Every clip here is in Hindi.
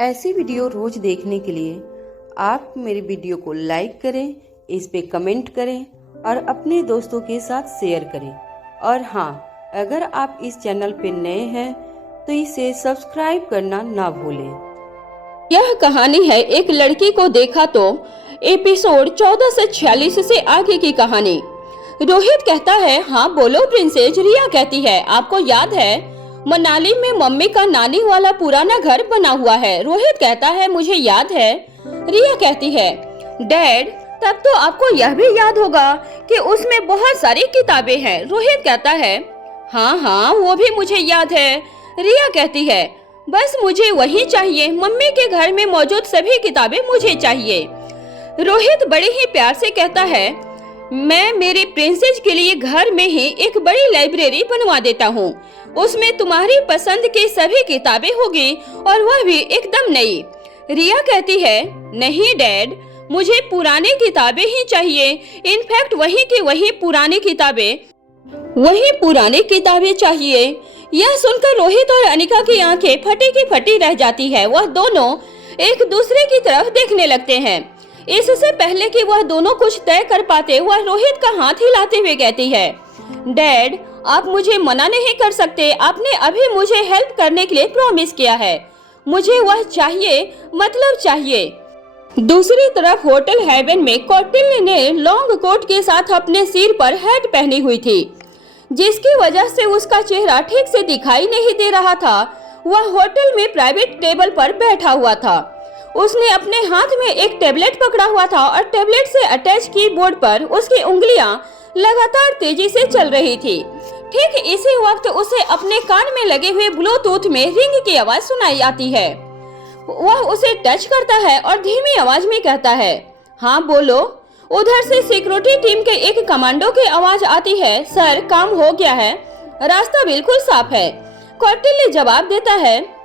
ऐसी वीडियो रोज देखने के लिए आप मेरे वीडियो को लाइक करें, इस पे कमेंट करें और अपने दोस्तों के साथ शेयर करें। और हाँ, अगर आप इस चैनल पे नए हैं तो इसे सब्सक्राइब करना ना भूलें। यह कहानी है एक लड़की को देखा तो एपिसोड 14 से 46 से आगे की कहानी। रोहित कहता है, हाँ बोलो प्रिंसेस। रिया कहती है, आपको याद है मनाली में मम्मी का नानी वाला पुराना घर बना हुआ है। रोहित कहता है, मुझे याद है। रिया कहती है, डैड तब तो आपको यह भी याद होगा कि उसमें बहुत सारी किताबें हैं। रोहित कहता है, हाँ हाँ वो भी मुझे याद है। रिया कहती है, बस मुझे वही चाहिए, मम्मी के घर में मौजूद सभी किताबें मुझे चाहिए। रोहित बड़े ही प्यार से कहता है, मैं मेरे प्रिंसेस के लिए घर में ही एक बड़ी लाइब्रेरी बनवा देता हूँ। उसमें तुम्हारी पसंद की सभी किताबें होगी और वह भी एकदम नई। रिया कहती है, नहीं डैड, मुझे पुरानी किताबें ही चाहिए। इनफैक्ट वही की वही पुरानी किताबें चाहिए। यह सुनकर रोहित और अनिका की आंखें फटी की फटी रह जाती है। वह दोनों एक दूसरे की तरफ देखने लगते हैं। इससे पहले कि वह दोनों कुछ तय कर पाते, वह रोहित का हाथ हिलाते हुए कहती है, डैड आप मुझे मना नहीं कर सकते। आपने अभी मुझे हेल्प करने के लिए प्रॉमिस किया है। मुझे वह चाहिए, मतलब चाहिए। दूसरी तरफ होटल हेवन में कौटिल्य ने लॉन्ग कोट के साथ अपने सिर पर हैट पहनी हुई थी, जिसकी वजह से उसका चेहरा ठीक से दिखाई नहीं दे रहा था। वह होटल में प्राइवेट टेबल पर बैठा हुआ था। उसने अपने हाथ में एक टेबलेट पकड़ा हुआ था और टेबलेट से अटैच कीबोर्ड पर उसकी उंगलियां लगातार तेजी से चल रही थी। ठीक इसी वक्त उसे अपने कान में लगे हुए ब्लूटूथ में रिंग की आवाज सुनाई आती है। वह उसे टच करता है और धीमी आवाज में कहता है, हाँ बोलो। उधर से सिक्योरिटी टीम के एक कमांडो की आवाज आती है, सर काम हो गया है, रास्ता बिल्कुल साफ है। कौटिल्य जवाब देता है,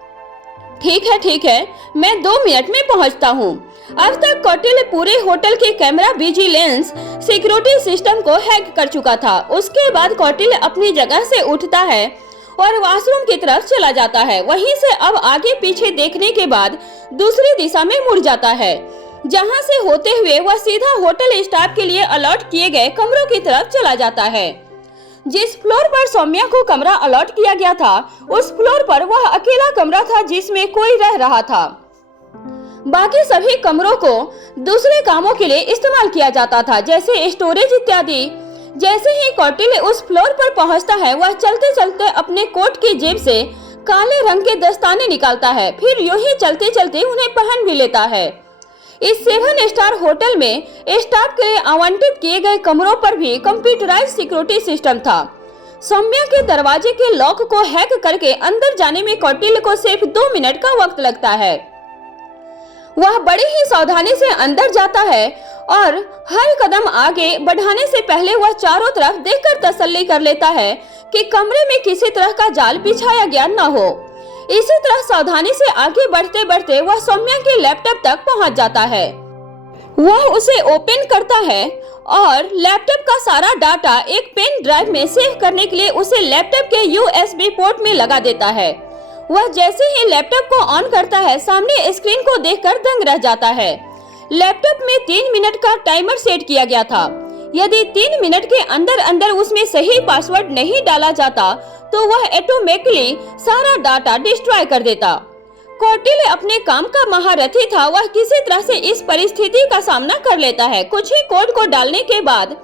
ठीक है, मैं 2 मिनट में पहुंचता हूं। अब तक कौटिल्य पूरे होटल के कैमरा विजिलेंस सिक्योरिटी सिस्टम को हैक कर चुका था। उसके बाद कौटिल्य अपनी जगह से उठता है और वॉशरूम की तरफ चला जाता है। वहीं से अब आगे पीछे देखने के बाद दूसरी दिशा में मुड़ जाता है, जहां से होते हुए वह सीधा होटल स्टाफ के लिए अलॉट किए गए कमरों की तरफ चला जाता है। जिस फ्लोर पर सौम्या को कमरा अलॉट किया गया था, उस फ्लोर पर वह अकेला कमरा था जिसमें कोई रह रहा था। बाकी सभी कमरों को दूसरे कामों के लिए इस्तेमाल किया जाता था, जैसे स्टोरेज इत्यादि। जैसे ही कौटिल्य उस फ्लोर पर पहुंचता है, वह चलते चलते अपने कोट की जेब से काले रंग के दस्ताने निकालता है। फिर यूं ही चलते चलते उन्हें पहन भी लेता है। इस 7 स्टार होटल में स्टाफ के लिए आवंटित किए गए कमरों पर भी कंप्यूटराइज्ड सिक्योरिटी सिस्टम था। सौम्या के दरवाजे के लॉक को हैक करके अंदर जाने में कौटिल्य को सिर्फ 2 मिनट का वक्त लगता है। वह बड़ी ही सावधानी से अंदर जाता है और हर कदम आगे बढ़ाने से पहले वह चारों तरफ देखकर तसल्ली कर लेता है कि कमरे में किसी तरह का जाल बिछाया गया न हो। इसी तरह सावधानी से आगे बढ़ते बढ़ते वह सौम्या के लैपटॉप तक पहुंच जाता है। वह उसे ओपन करता है और लैपटॉप का सारा डाटा एक पेन ड्राइव में सेव करने के लिए उसे लैपटॉप के USB पोर्ट में लगा देता है। वह जैसे ही लैपटॉप को ऑन करता है, सामने स्क्रीन को देखकर दंग रह जाता है। लैपटॉप में 3 मिनट का टाइमर सेट किया गया था। यदि 3 मिनट के अंदर अंदर उसमें सही पासवर्ड नहीं डाला जाता तो वह ऑटोमेटिकली सारा डाटा डिस्ट्रॉय कर देता। कौटिल्य अपने काम का महारथी था। वह किसी तरह से इस परिस्थिति का सामना कर लेता है। कुछ ही कोड को डालने के बाद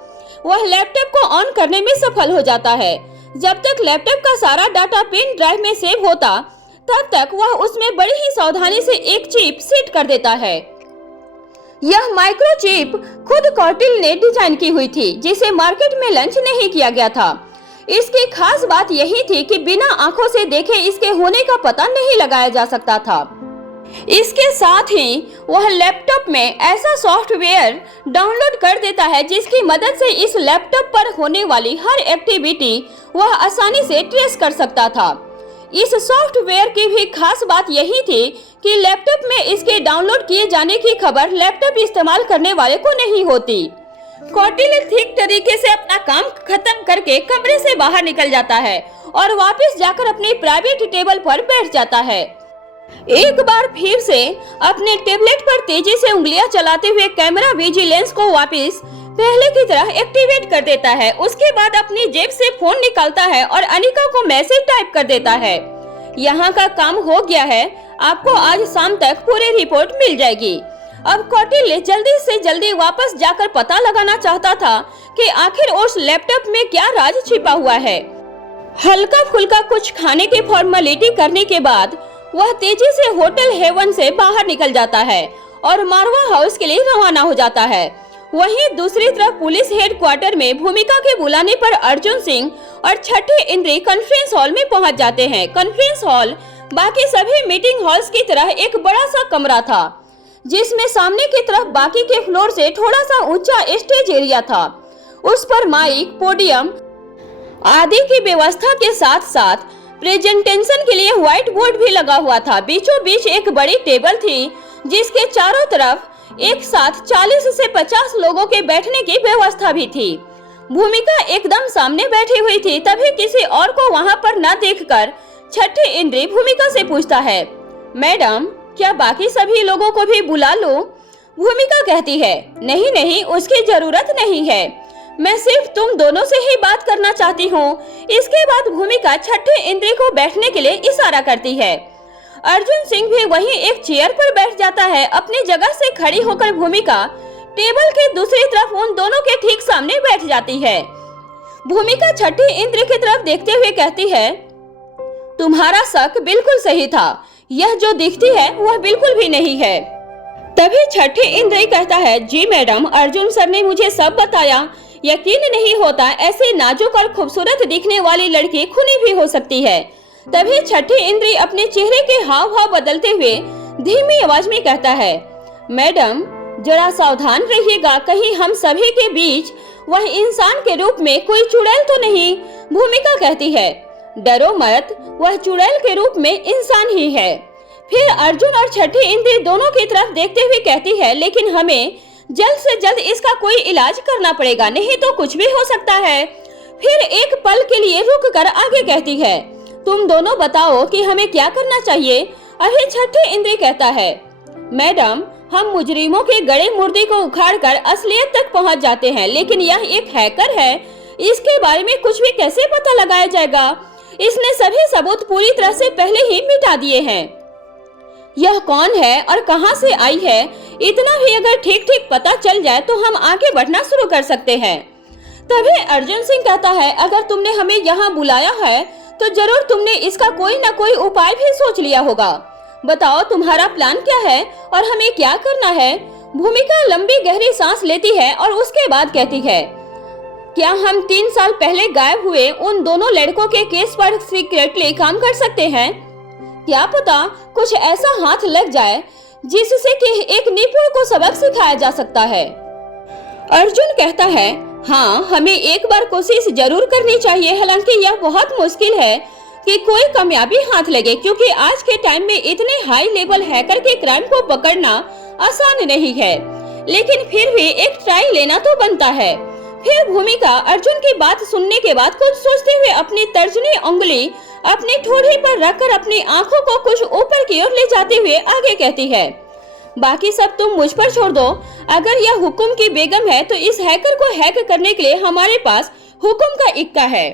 वह लैपटॉप को ऑन करने में सफल हो जाता है। जब तक लैपटॉप का सारा डाटा पेन ड्राइव में सेव होता, तब तक वह उसमें बड़ी ही सावधानी से एक चिप सेट कर देता है। यह माइक्रो चिप खुद कौटिल्य ने डिजाइन की हुई थी, जिसे मार्केट में लॉन्च नहीं किया गया था। इसकी खास बात यही थी कि बिना आंखों से देखे इसके होने का पता नहीं लगाया जा सकता था। इसके साथ ही वह लैपटॉप में ऐसा सॉफ्टवेयर डाउनलोड कर देता है जिसकी मदद से इस लैपटॉप पर होने वाली हर एक्टिविटी वह आसानी से ट्रेस कर सकता था। इस सॉफ्टवेयर की भी खास बात यही थी कि लैपटॉप में इसके डाउनलोड किए जाने की खबर लैपटॉप इस्तेमाल करने वाले को नहीं होती। कौटिल्य ठीक तरीके से अपना काम खत्म करके कमरे से बाहर निकल जाता है और वापस जाकर अपनी प्राइवेट टेबल पर बैठ जाता है। एक बार फिर से अपने टेबलेट पर तेजी से उंगलियां चलाते हुए कैमरा विजिलेंस को वापस पहले की तरह एक्टिवेट कर देता है। उसके बाद अपनी जेब से फोन निकालता है और अनिका को मैसेज टाइप कर देता है, यहाँ का काम हो गया है, आपको आज शाम तक पूरी रिपोर्ट मिल जाएगी। अब कौटिल्य जल्दी से जल्दी वापस जाकर पता लगाना चाहता था कि आखिर उस लैपटॉप में क्या राज छिपा हुआ है। हल्का फुल्का कुछ खाने की फॉर्मेलिटी करने के बाद वह तेजी से होटल हेवन से बाहर निकल जाता है और मारवा हाउस के लिए रवाना हो जाता है। वहीं दूसरी तरफ पुलिस हेडक्वार्टर में भूमिका के बुलाने पर अर्जुन सिंह और छठी इंद्री कॉन्फ्रेंस हॉल में पहुंच जाते हैं। कॉन्फ्रेंस हॉल बाकी सभी मीटिंग हॉल्स की तरह एक बड़ा सा कमरा था, जिसमें सामने की तरफ बाकी के फ्लोर से थोड़ा सा ऊंचा स्टेज एरिया था। उस पर माइक, पोडियम आदि की व्यवस्था के साथ साथ प्रेजेंटेशन के लिए व्हाइट बोर्ड भी लगा हुआ था। बीचों बीच एक बड़ी टेबल थी, जिसके चारों तरफ एक साथ 40 से 50 लोगों के बैठने की व्यवस्था भी थी। भूमिका एकदम सामने बैठी हुई थी, तभी किसी और को वहां पर न देखकर छठी इंद्री भूमिका से पूछता है, मैडम क्या बाकी सभी लोगों को भी बुला लो? भूमिका कहती है, नहीं नहीं, उसकी जरूरत नहीं है, मैं सिर्फ तुम दोनों से ही बात करना चाहती हूँ। इसके बाद भूमिका छठी इंद्री को बैठने के लिए इशारा करती है। अर्जुन सिंह भी वहीं एक चेयर पर बैठ जाता है। अपनी जगह से खड़ी होकर भूमिका टेबल के दूसरी तरफ उन दोनों के ठीक सामने बैठ जाती है। भूमिका छठी इंद्री की तरफ देखते हुए कहती है, तुम्हारा शक बिल्कुल सही था, यह जो दिखती है वह बिल्कुल भी नहीं है। तभी छठी इंद्री कहता है, जी मैडम, अर्जुन सर ने मुझे सब बताया। यकीन नहीं होता ऐसे नाजुक और खूबसूरत दिखने वाली लड़की खूनी भी हो सकती है। तभी छठी इंद्री अपने चेहरे के हाव भाव बदलते हुए धीमी आवाज में कहता है, मैडम जरा सावधान रहिएगा, कहीं हम सभी के बीच वह इंसान के रूप में कोई चुड़ैल तो नहीं। भूमिका कहती है, डरो मत, वह चुड़ैल के रूप में इंसान ही है। फिर अर्जुन और छठी इंद्री दोनों की तरफ देखते हुए कहती है, लेकिन हमें जल्द से जल्द इसका कोई इलाज करना पड़ेगा, नहीं तो कुछ भी हो सकता है। फिर एक पल के लिए रुक कर आगे कहती है, तुम दोनों बताओ कि हमें क्या करना चाहिए। अभी छठी इंद्री कहता है, मैडम हम मुजरिमों के गड़े मुर्दे को उखाड़कर असलियत तक पहुंच जाते हैं, लेकिन यह एक हैकर है, इसके बारे में कुछ भी कैसे पता लगाया जाएगा? इसने सभी सबूत पूरी तरह से पहले ही मिटा दिए हैं। यह कौन है और कहां से आई है, इतना भी अगर ठीक ठीक पता चल जाए तो हम आगे बढ़ना शुरू कर सकते हैं। तभी अर्जुन सिंह कहता है, अगर तुमने हमें यहाँ बुलाया है तो जरूर तुमने इसका कोई न कोई उपाय भी सोच लिया होगा। बताओ तुम्हारा प्लान क्या है और हमें क्या करना है? भूमिका लंबी गहरी सांस लेती है और उसके बाद कहती है, क्या हम 3 साल पहले गायब हुए उन दोनों लड़कों के केस पर सीक्रेटली काम कर सकते हैं? क्या पता कुछ ऐसा हाथ लग जाए जिससे कि एक निपुण को सबक सिखाया जा सकता है। अर्जुन कहता है, हाँ हमें एक बार कोशिश जरूर करनी चाहिए, हालांकि यह बहुत मुश्किल है कि कोई कामयाबी हाथ लगे, क्योंकि आज के टाइम में इतने हाई लेवल हैकर के क्राइम को पकड़ना आसान नहीं है, लेकिन फिर भी एक ट्राई लेना तो बनता है। फिर भूमिका अर्जुन की बात सुनने के बाद कुछ सोचते हुए अपनी तर्जनी उंगली अपनी ठोड़ी पर रखकर अपनी आंखों को कुछ ऊपर की ओर ले जाते हुए आगे कहती है, बाकी सब तुम मुझ पर छोड़ दो। अगर यह हुकुम की बेगम है तो इस हैकर को हैक करने के लिए हमारे पास हुकुम का इक्का है।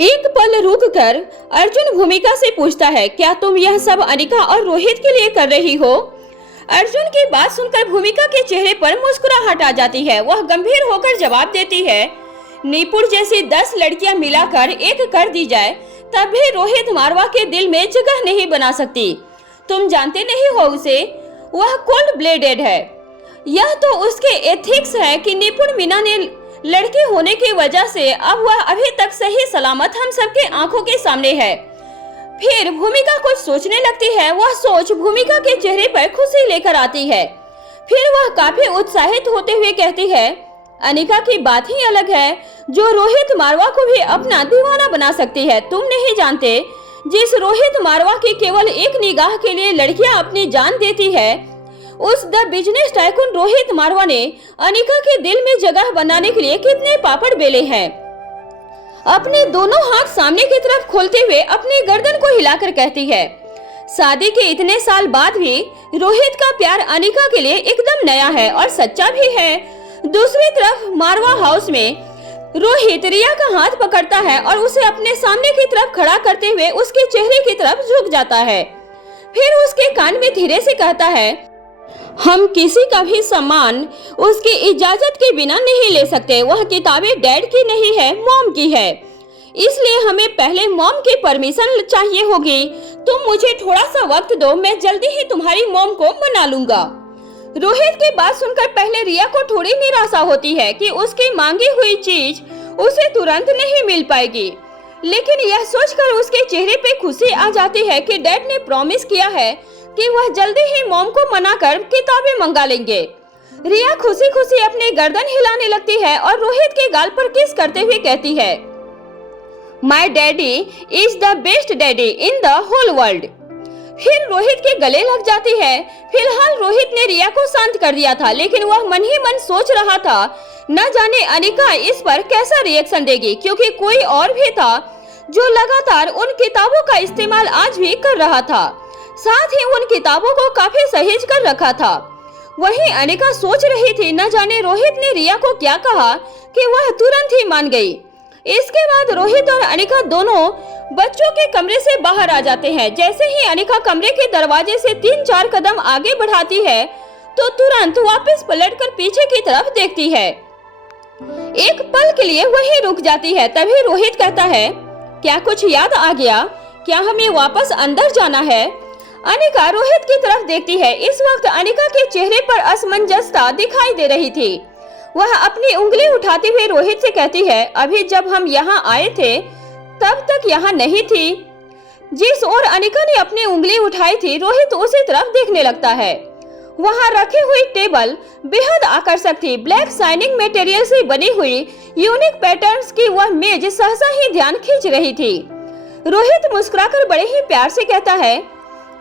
एक पल रुक कर अर्जुन भूमिका से पूछता है, क्या तुम यह सब अनिका और रोहित के लिए कर रही हो? अर्जुन की बात सुनकर भूमिका के चेहरे पर मुस्कुराहट आ जाती है। वह गंभीर होकर जवाब देती है, निपुण जैसी 10 लड़कियां मिलाकर एक कर दी जाए तब भी रोहित मारवा के दिल में जगह नहीं बना सकती। तुम जानते नहीं हो उसे, वह कोल्ड ब्लेडेड है। यह तो उसके एथिक्स है कि निपुण मीना ने लड़के होने की वजह से अब वह अभी तक सही सलामत हम सबके आंखों के सामने है। फिर भूमिका कुछ सोचने लगती है। वह सोच भूमिका के चेहरे पर खुशी लेकर आती है। फिर वह काफी उत्साहित होते हुए कहती है, अनिका की बात ही अलग है, जो रोहित मारवा को भी अपना दीवाना बना सकती है। तुम नहीं जानते, जिस रोहित मारवा की केवल एक निगाह के लिए लड़कियां अपनी जान देती है, उस द बिजनेस टाइकून रोहित मारवा ने अनिका के दिल में जगह बनाने के लिए कितने पापड़ बेले हैं। अपने दोनों हाथ सामने की तरफ खोलते हुए अपनी गर्दन को हिलाकर कहती है, शादी के इतने साल बाद भी रोहित का प्यार अनिका के लिए एकदम नया है और सच्चा भी है। दूसरी तरफ मारवा हाउस में रोहित रिया का हाथ पकड़ता है और उसे अपने सामने की तरफ खड़ा करते हुए उसके चेहरे की तरफ झुक जाता है। फिर उसके कान में धीरे से कहता है, हम किसी का भी सामान उसकी इजाजत के बिना नहीं ले सकते। वह किताबें डैड की नहीं है, मॉम की है, इसलिए हमें पहले मॉम की परमिशन चाहिए होगी। तुम मुझे थोड़ा सा वक्त दो, मैं जल्दी ही तुम्हारी मॉम को मना लूंगा। रोहित की बात सुनकर पहले रिया को थोड़ी निराशा होती है कि उसकी मांगी हुई चीज उसे तुरंत नहीं मिल पाएगी, लेकिन यह सोचकर उसके चेहरे पे खुशी आ जाती है कि डैड ने प्रॉमिस किया है कि वह जल्दी ही मॉम को मनाकर किताबें मंगा लेंगे। रिया खुशी खुशी अपनी गर्दन हिलाने लगती है और रोहित के गाल पर किस करते हुए कहती है, my daddy is the best daddy in the whole world. फिर रोहित के गले लग जाती है। फिलहाल रोहित ने रिया को शांत कर दिया था, लेकिन वह मन ही मन सोच रहा था न जाने अनिका इस पर कैसा रिएक्शन देगी, क्योंकि कोई और भी था जो लगातार उन किताबों का इस्तेमाल आज भी कर रहा था, साथ ही उन किताबों को काफी सहेज कर रखा था। वहीं अनिका सोच रही थी न जाने रोहित ने रिया को क्या कहा कि वह तुरंत ही मान गई। इसके बाद रोहित और अनिका दोनों बच्चों के कमरे से बाहर आ जाते हैं। जैसे ही अनिका कमरे के दरवाजे से 3-4 कदम आगे बढ़ाती है तो तुरंत वापस पलटकर पीछे की तरफ देखती है। एक पल के लिए वहीं रुक जाती है। तभी रोहित कहता है, क्या कुछ याद आ गया? क्या हमें वापस अंदर जाना है? अनिका रोहित की तरफ देखती है। इस वक्त अनिका के चेहरे पर असमंजसता दिखाई दे रही थी। वह अपनी उंगली उठाते हुए रोहित से कहती है, अभी जब हम यहाँ आए थे तब तक यहाँ नहीं थी। जिस ओर अनिका ने अपनी उंगली उठाई थी रोहित उसी तरफ देखने लगता है। वहाँ रखी हुई टेबल बेहद आकर्षक थी। ब्लैक शाइनिंग मटेरियल से बनी हुई यूनिक पैटर्न्स की वह मेज सहसा ही ध्यान खींच रही थी। रोहित मुस्कुराकर बड़े ही प्यार से कहता है,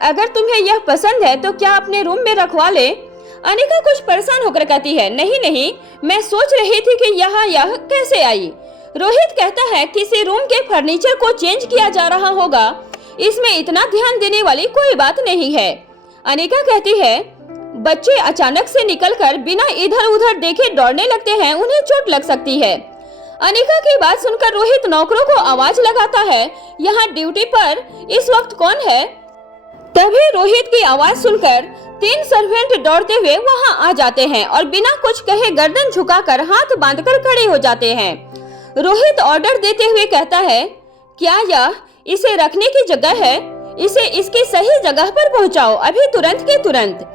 अगर तुम्हें यह पसंद है तो क्या अपने रूम में रखवा ले? अनिका कुछ परेशान होकर कहती है, नहीं नहीं, मैं सोच रही थी कि यहाँ यह कैसे आई। रोहित कहता है, किसी रूम के फर्नीचर को चेंज किया जा रहा होगा, इसमें इतना ध्यान देने वाली कोई बात नहीं है। अनिका कहती है, बच्चे अचानक से निकलकर बिना इधर उधर देखे दौड़ने लगते हैं, उन्हें चोट लग सकती है। अनिका की बात सुनकर रोहित नौकरों को आवाज लगाता है, यहाँ ड्यूटी पर इस वक्त कौन है? तभी रोहित की आवाज सुनकर 3 सर्वेंट दौड़ते हुए वहां आ जाते हैं और बिना कुछ कहे गर्दन झुकाकर हाथ बांधकर खड़े हो जाते हैं। रोहित ऑर्डर देते हुए कहता है, क्या यह इसे रखने की जगह है? इसे इसकी सही जगह पर पहुंचाओ, अभी तुरंत के तुरंत।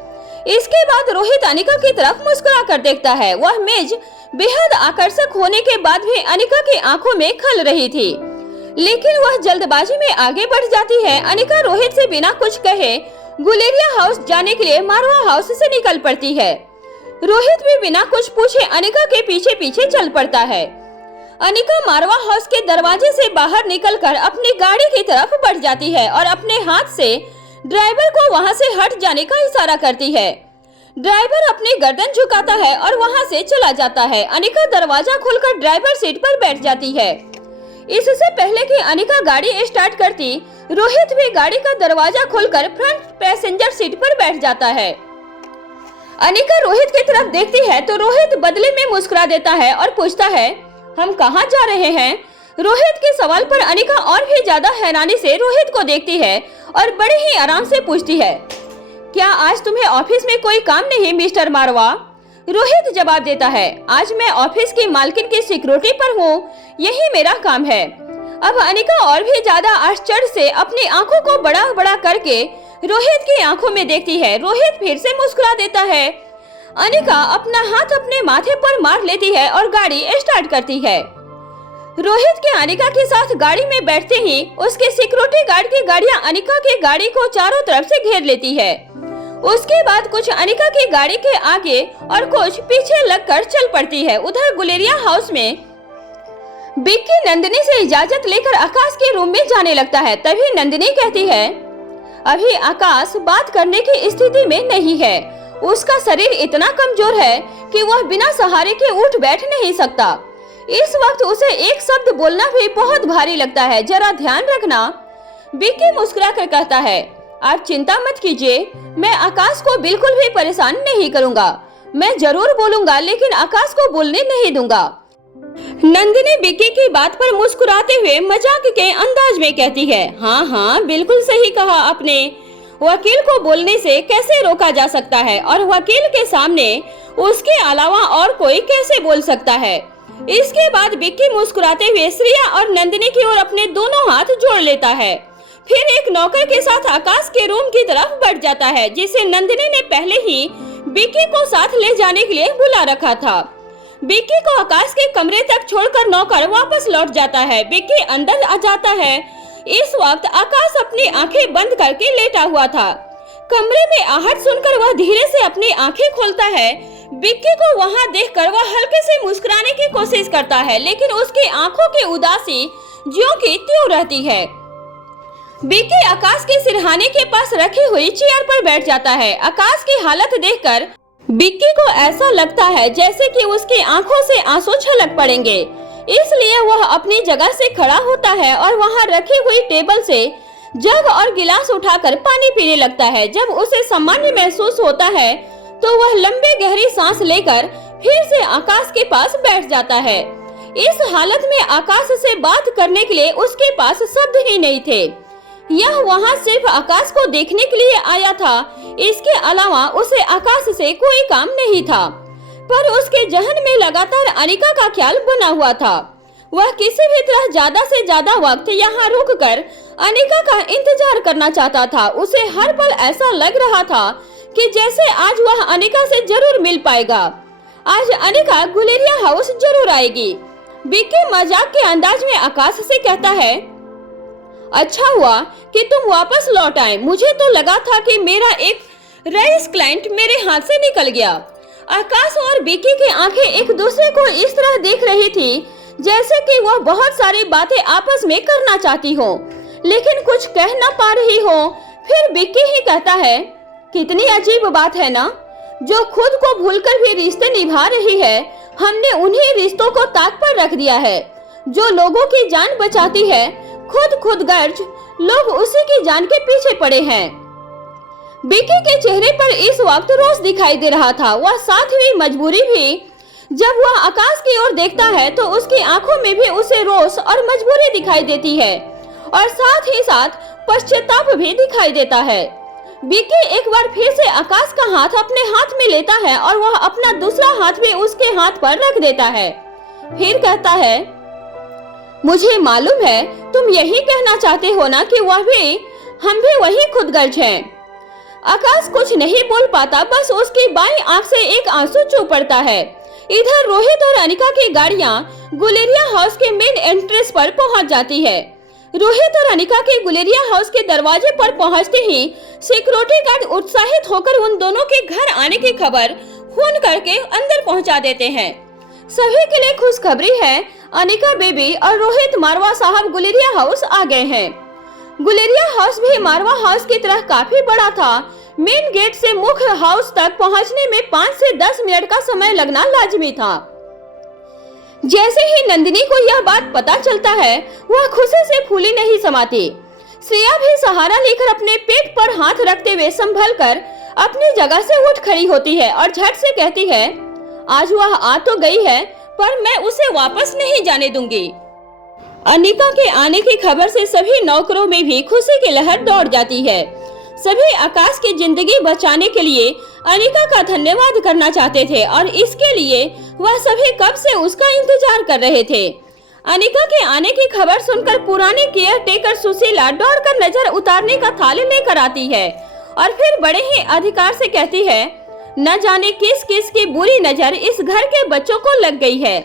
इसके बाद रोहित अनिका की तरफ मुस्कुरा कर देखता है। वह मेज बेहद आकर्षक होने के बाद भी अनिका की आंखों में खल रही थी, लेकिन वह जल्दबाजी में आगे बढ़ जाती है। अनिका रोहित से बिना कुछ कहे गुलेरिया हाउस जाने के लिए मारवा हाउस से निकल पड़ती है। रोहित भी बिना कुछ पूछे अनिका के पीछे पीछे चल पड़ता है। अनिका मारवा हाउस के दरवाजे से बाहर निकलकर अपनी गाड़ी की तरफ बढ़ जाती है और अपने हाथ से ड्राइवर को वहां से हट जाने का इशारा करती है। ड्राइवर अपनी गर्दन झुकाता है और वहां से चला जाता है। अनिका दरवाजा खोलकर ड्राइवर सीट पर बैठ जाती है। इससे पहले कि अनिका गाड़ी स्टार्ट करती, रोहित भी गाड़ी का दरवाजा खोलकर फ्रंट पैसेंजर सीट पर बैठ जाता है। अनिका रोहित की तरफ देखती है तो रोहित बदले में मुस्कुरा देता है और पूछता है, हम कहाँ जा रहे हैं? रोहित के सवाल पर अनिका और भी ज्यादा हैरानी से रोहित को देखती है और बड़े ही आराम से पूछती है, क्या आज तुम्हें ऑफिस में कोई काम नहीं मिस्टर मारवा? रोहित जवाब देता है, आज मैं ऑफिस की मालकिन की सिक्योरिटी पर हूँ, यही मेरा काम है। अब अनिका और भी ज्यादा आश्चर्य से अपनी आंखों को बड़ा बड़ा करके रोहित की आंखों में देखती है। रोहित फिर से मुस्कुरा देता है। अनिका अपना हाथ अपने माथे पर मार लेती है और गाड़ी स्टार्ट करती है। रोहित के अनिका के साथ गाड़ी में बैठते ही उसके सिक्योरिटी गार्ड की गाड़ियां अनिका की गाड़ी को चारों तरफ से घेर लेती है। उसके बाद कुछ अनिका की गाड़ी के आगे और कुछ पीछे लगकर चल पड़ती है। उधर गुलेरिया हाउस में बिक्की नंदिनी से इजाजत लेकर आकाश के रूम में जाने लगता है। तभी नंदिनी कहती है, अभी आकाश बात करने की स्थिति में नहीं है, उसका शरीर इतना कमजोर है कि वह बिना सहारे के उठ बैठ नहीं सकता। इस वक्त उसे एक शब्द बोलना भी बहुत भारी लगता है, जरा ध्यान रखना। बिक्की मुस्कुरा कर कहता है, आप चिंता मत कीजिए, मैं आकाश को बिल्कुल भी परेशान नहीं करूंगा। मैं जरूर बोलूंगा लेकिन आकाश को बोलने नहीं दूंगा। नंदिनी विक्की की बात पर मुस्कुराते हुए मजाक के अंदाज में कहती है, हाँ हाँ बिल्कुल सही कहा आपने। वकील को बोलने से कैसे रोका जा सकता है और वकील के सामने उसके अलावा और कोई कैसे बोल सकता है। इसके बाद विक्की मुस्कुराते हुए श्रेया और नंदिनी की ओर अपने दोनों हाथ जोड़ लेता है। फिर एक नौकर के साथ आकाश के रूम की तरफ बढ़ जाता है, जिसे नंदिनी ने पहले ही विक्की को साथ ले जाने के लिए बुला रखा था। विक्की को आकाश के कमरे तक छोड़कर नौकर वापस लौट जाता है। विक्की अंदर आ जाता है। इस वक्त आकाश अपनी आंखें बंद करके लेटा हुआ था। कमरे में आहट सुनकर वह धीरे से अपनी आंखें खोलता है। विक्की को वहां देखकर वह हल्के से मुस्कुराने की कोशिश करता है, लेकिन उसकी आंखों की उदासी ज्यों की त्यों रहती है। विक्की आकाश के सिरहाने के पास रखी हुई चेयर पर बैठ जाता है। आकाश की हालत देखकर विक्की को ऐसा लगता है जैसे कि उसकी आंखों से आंसू छलक पड़ेंगे। इसलिए वह अपनी जगह से खड़ा होता है और वहां रखी हुई टेबल से जग और गिलास उठाकर पानी पीने लगता है। जब उसे सामान्य महसूस होता है तो वह लंबी गहरी सांस लेकर फिर से आकाश के पास बैठ जाता है। इस हालत में आकाश से बात करने के लिए उसके पास शब्द ही नहीं थे। यह वहां सिर्फ आकाश को देखने के लिए आया था। इसके अलावा उसे आकाश से कोई काम नहीं था, पर उसके जहन में लगातार अनिका का ख्याल बना हुआ था। वह किसी भी तरह ज्यादा से ज्यादा वक्त यहाँ रुककर अनिका का इंतजार करना चाहता था। उसे हर पल ऐसा लग रहा था कि जैसे आज वह अनिका से जरूर मिल पाएगा। आज अनिका गुलेरिया हाउस जरूर आएगी। विक्की मजाक के अंदाज में आकाश से कहता है, अच्छा हुआ कि तुम वापस लौट आए। मुझे तो लगा था कि मेरा एक रईस क्लाइंट मेरे हाथ से निकल गया। आकाश और विक्की की आंखें एक दूसरे को इस तरह देख रही थी जैसे कि वह बहुत सारी बातें आपस में करना चाहती हो, लेकिन कुछ कह न पा रही हो। फिर विक्की ही कहता है, कितनी अजीब बात है ना, जो खुद को भूलकर भी रिश्ते निभा रही है, हमने उन्हीं रिश्तों को ताक पर रख दिया है। जो लोगों की जान बचाती है, खुद गर्ज लोग उसी की जान के पीछे पड़े हैं। विक्की के चेहरे पर इस वक्त रोष दिखाई दे रहा था। वह साथ ही मजबूरी भी। जब वह आकाश की ओर देखता है तो उसकी आंखों में भी उसे रोष और मजबूरी दिखाई देती है और साथ ही साथ पश्चाताप भी दिखाई देता है। विक्की एक बार फिर से आकाश का हाथ अपने हाथ में लेता है और वह अपना दूसरा हाथ भी उसके हाथ पर रख देता है। फिर कहता है, मुझे मालूम है तुम यही कहना चाहते हो ना कि हम भी वही खुदगर्ज हैं। आकाश कुछ नहीं बोल पाता, बस उसकी बाईं आंख से एक आंसू चू पड़ता है। इधर रोहित और अनिका की गाड़ियां गुलेरिया हाउस के मेन एंट्रेंस पर पहुंच जाती है। रोहित और अनिका के गुलेरिया हाउस के दरवाजे पर पहुंचते ही सिक्योरिटी गार्ड उत्साहित होकर उन दोनों के घर आने की खबर फोन करके अंदर पहुंचा देते हैं। सभी के लिए खुशखबरी है, अनिका बेबी और रोहित मारवा साहब गुलेरिया हाउस आ गए हैं। गुलेरिया हाउस भी मारवा हाउस की तरह काफी बड़ा था। मेन गेट से मुख्य हाउस तक पहुंचने में 5 से 10 मिनट का समय लगना लाजमी था। जैसे ही नंदिनी को यह बात पता चलता है, वह खुशी से फूली नहीं समाती। श्रेया भी सहारा लेकर अपने पेट पर हाथ रखते हुए संभल कर अपनी जगह से उठ खड़ी होती है और झट से कहती है, आज वह आ तो गई है पर मैं उसे वापस नहीं जाने दूंगी। अनिका के आने की खबर से सभी नौकरों में भी खुशी की लहर दौड़ जाती है। सभी आकाश की जिंदगी बचाने के लिए अनिका का धन्यवाद करना चाहते थे और इसके लिए वह सभी कब से उसका इंतजार कर रहे थे। अनिका के आने की खबर सुनकर पुरानी केयर टेकर सुशीला दौड़कर नजर उतारने का थाली लेकर आती है और फिर बड़े ही अधिकार से कहती है, न जाने किस किस की बुरी नजर इस घर के बच्चों को लग गई है।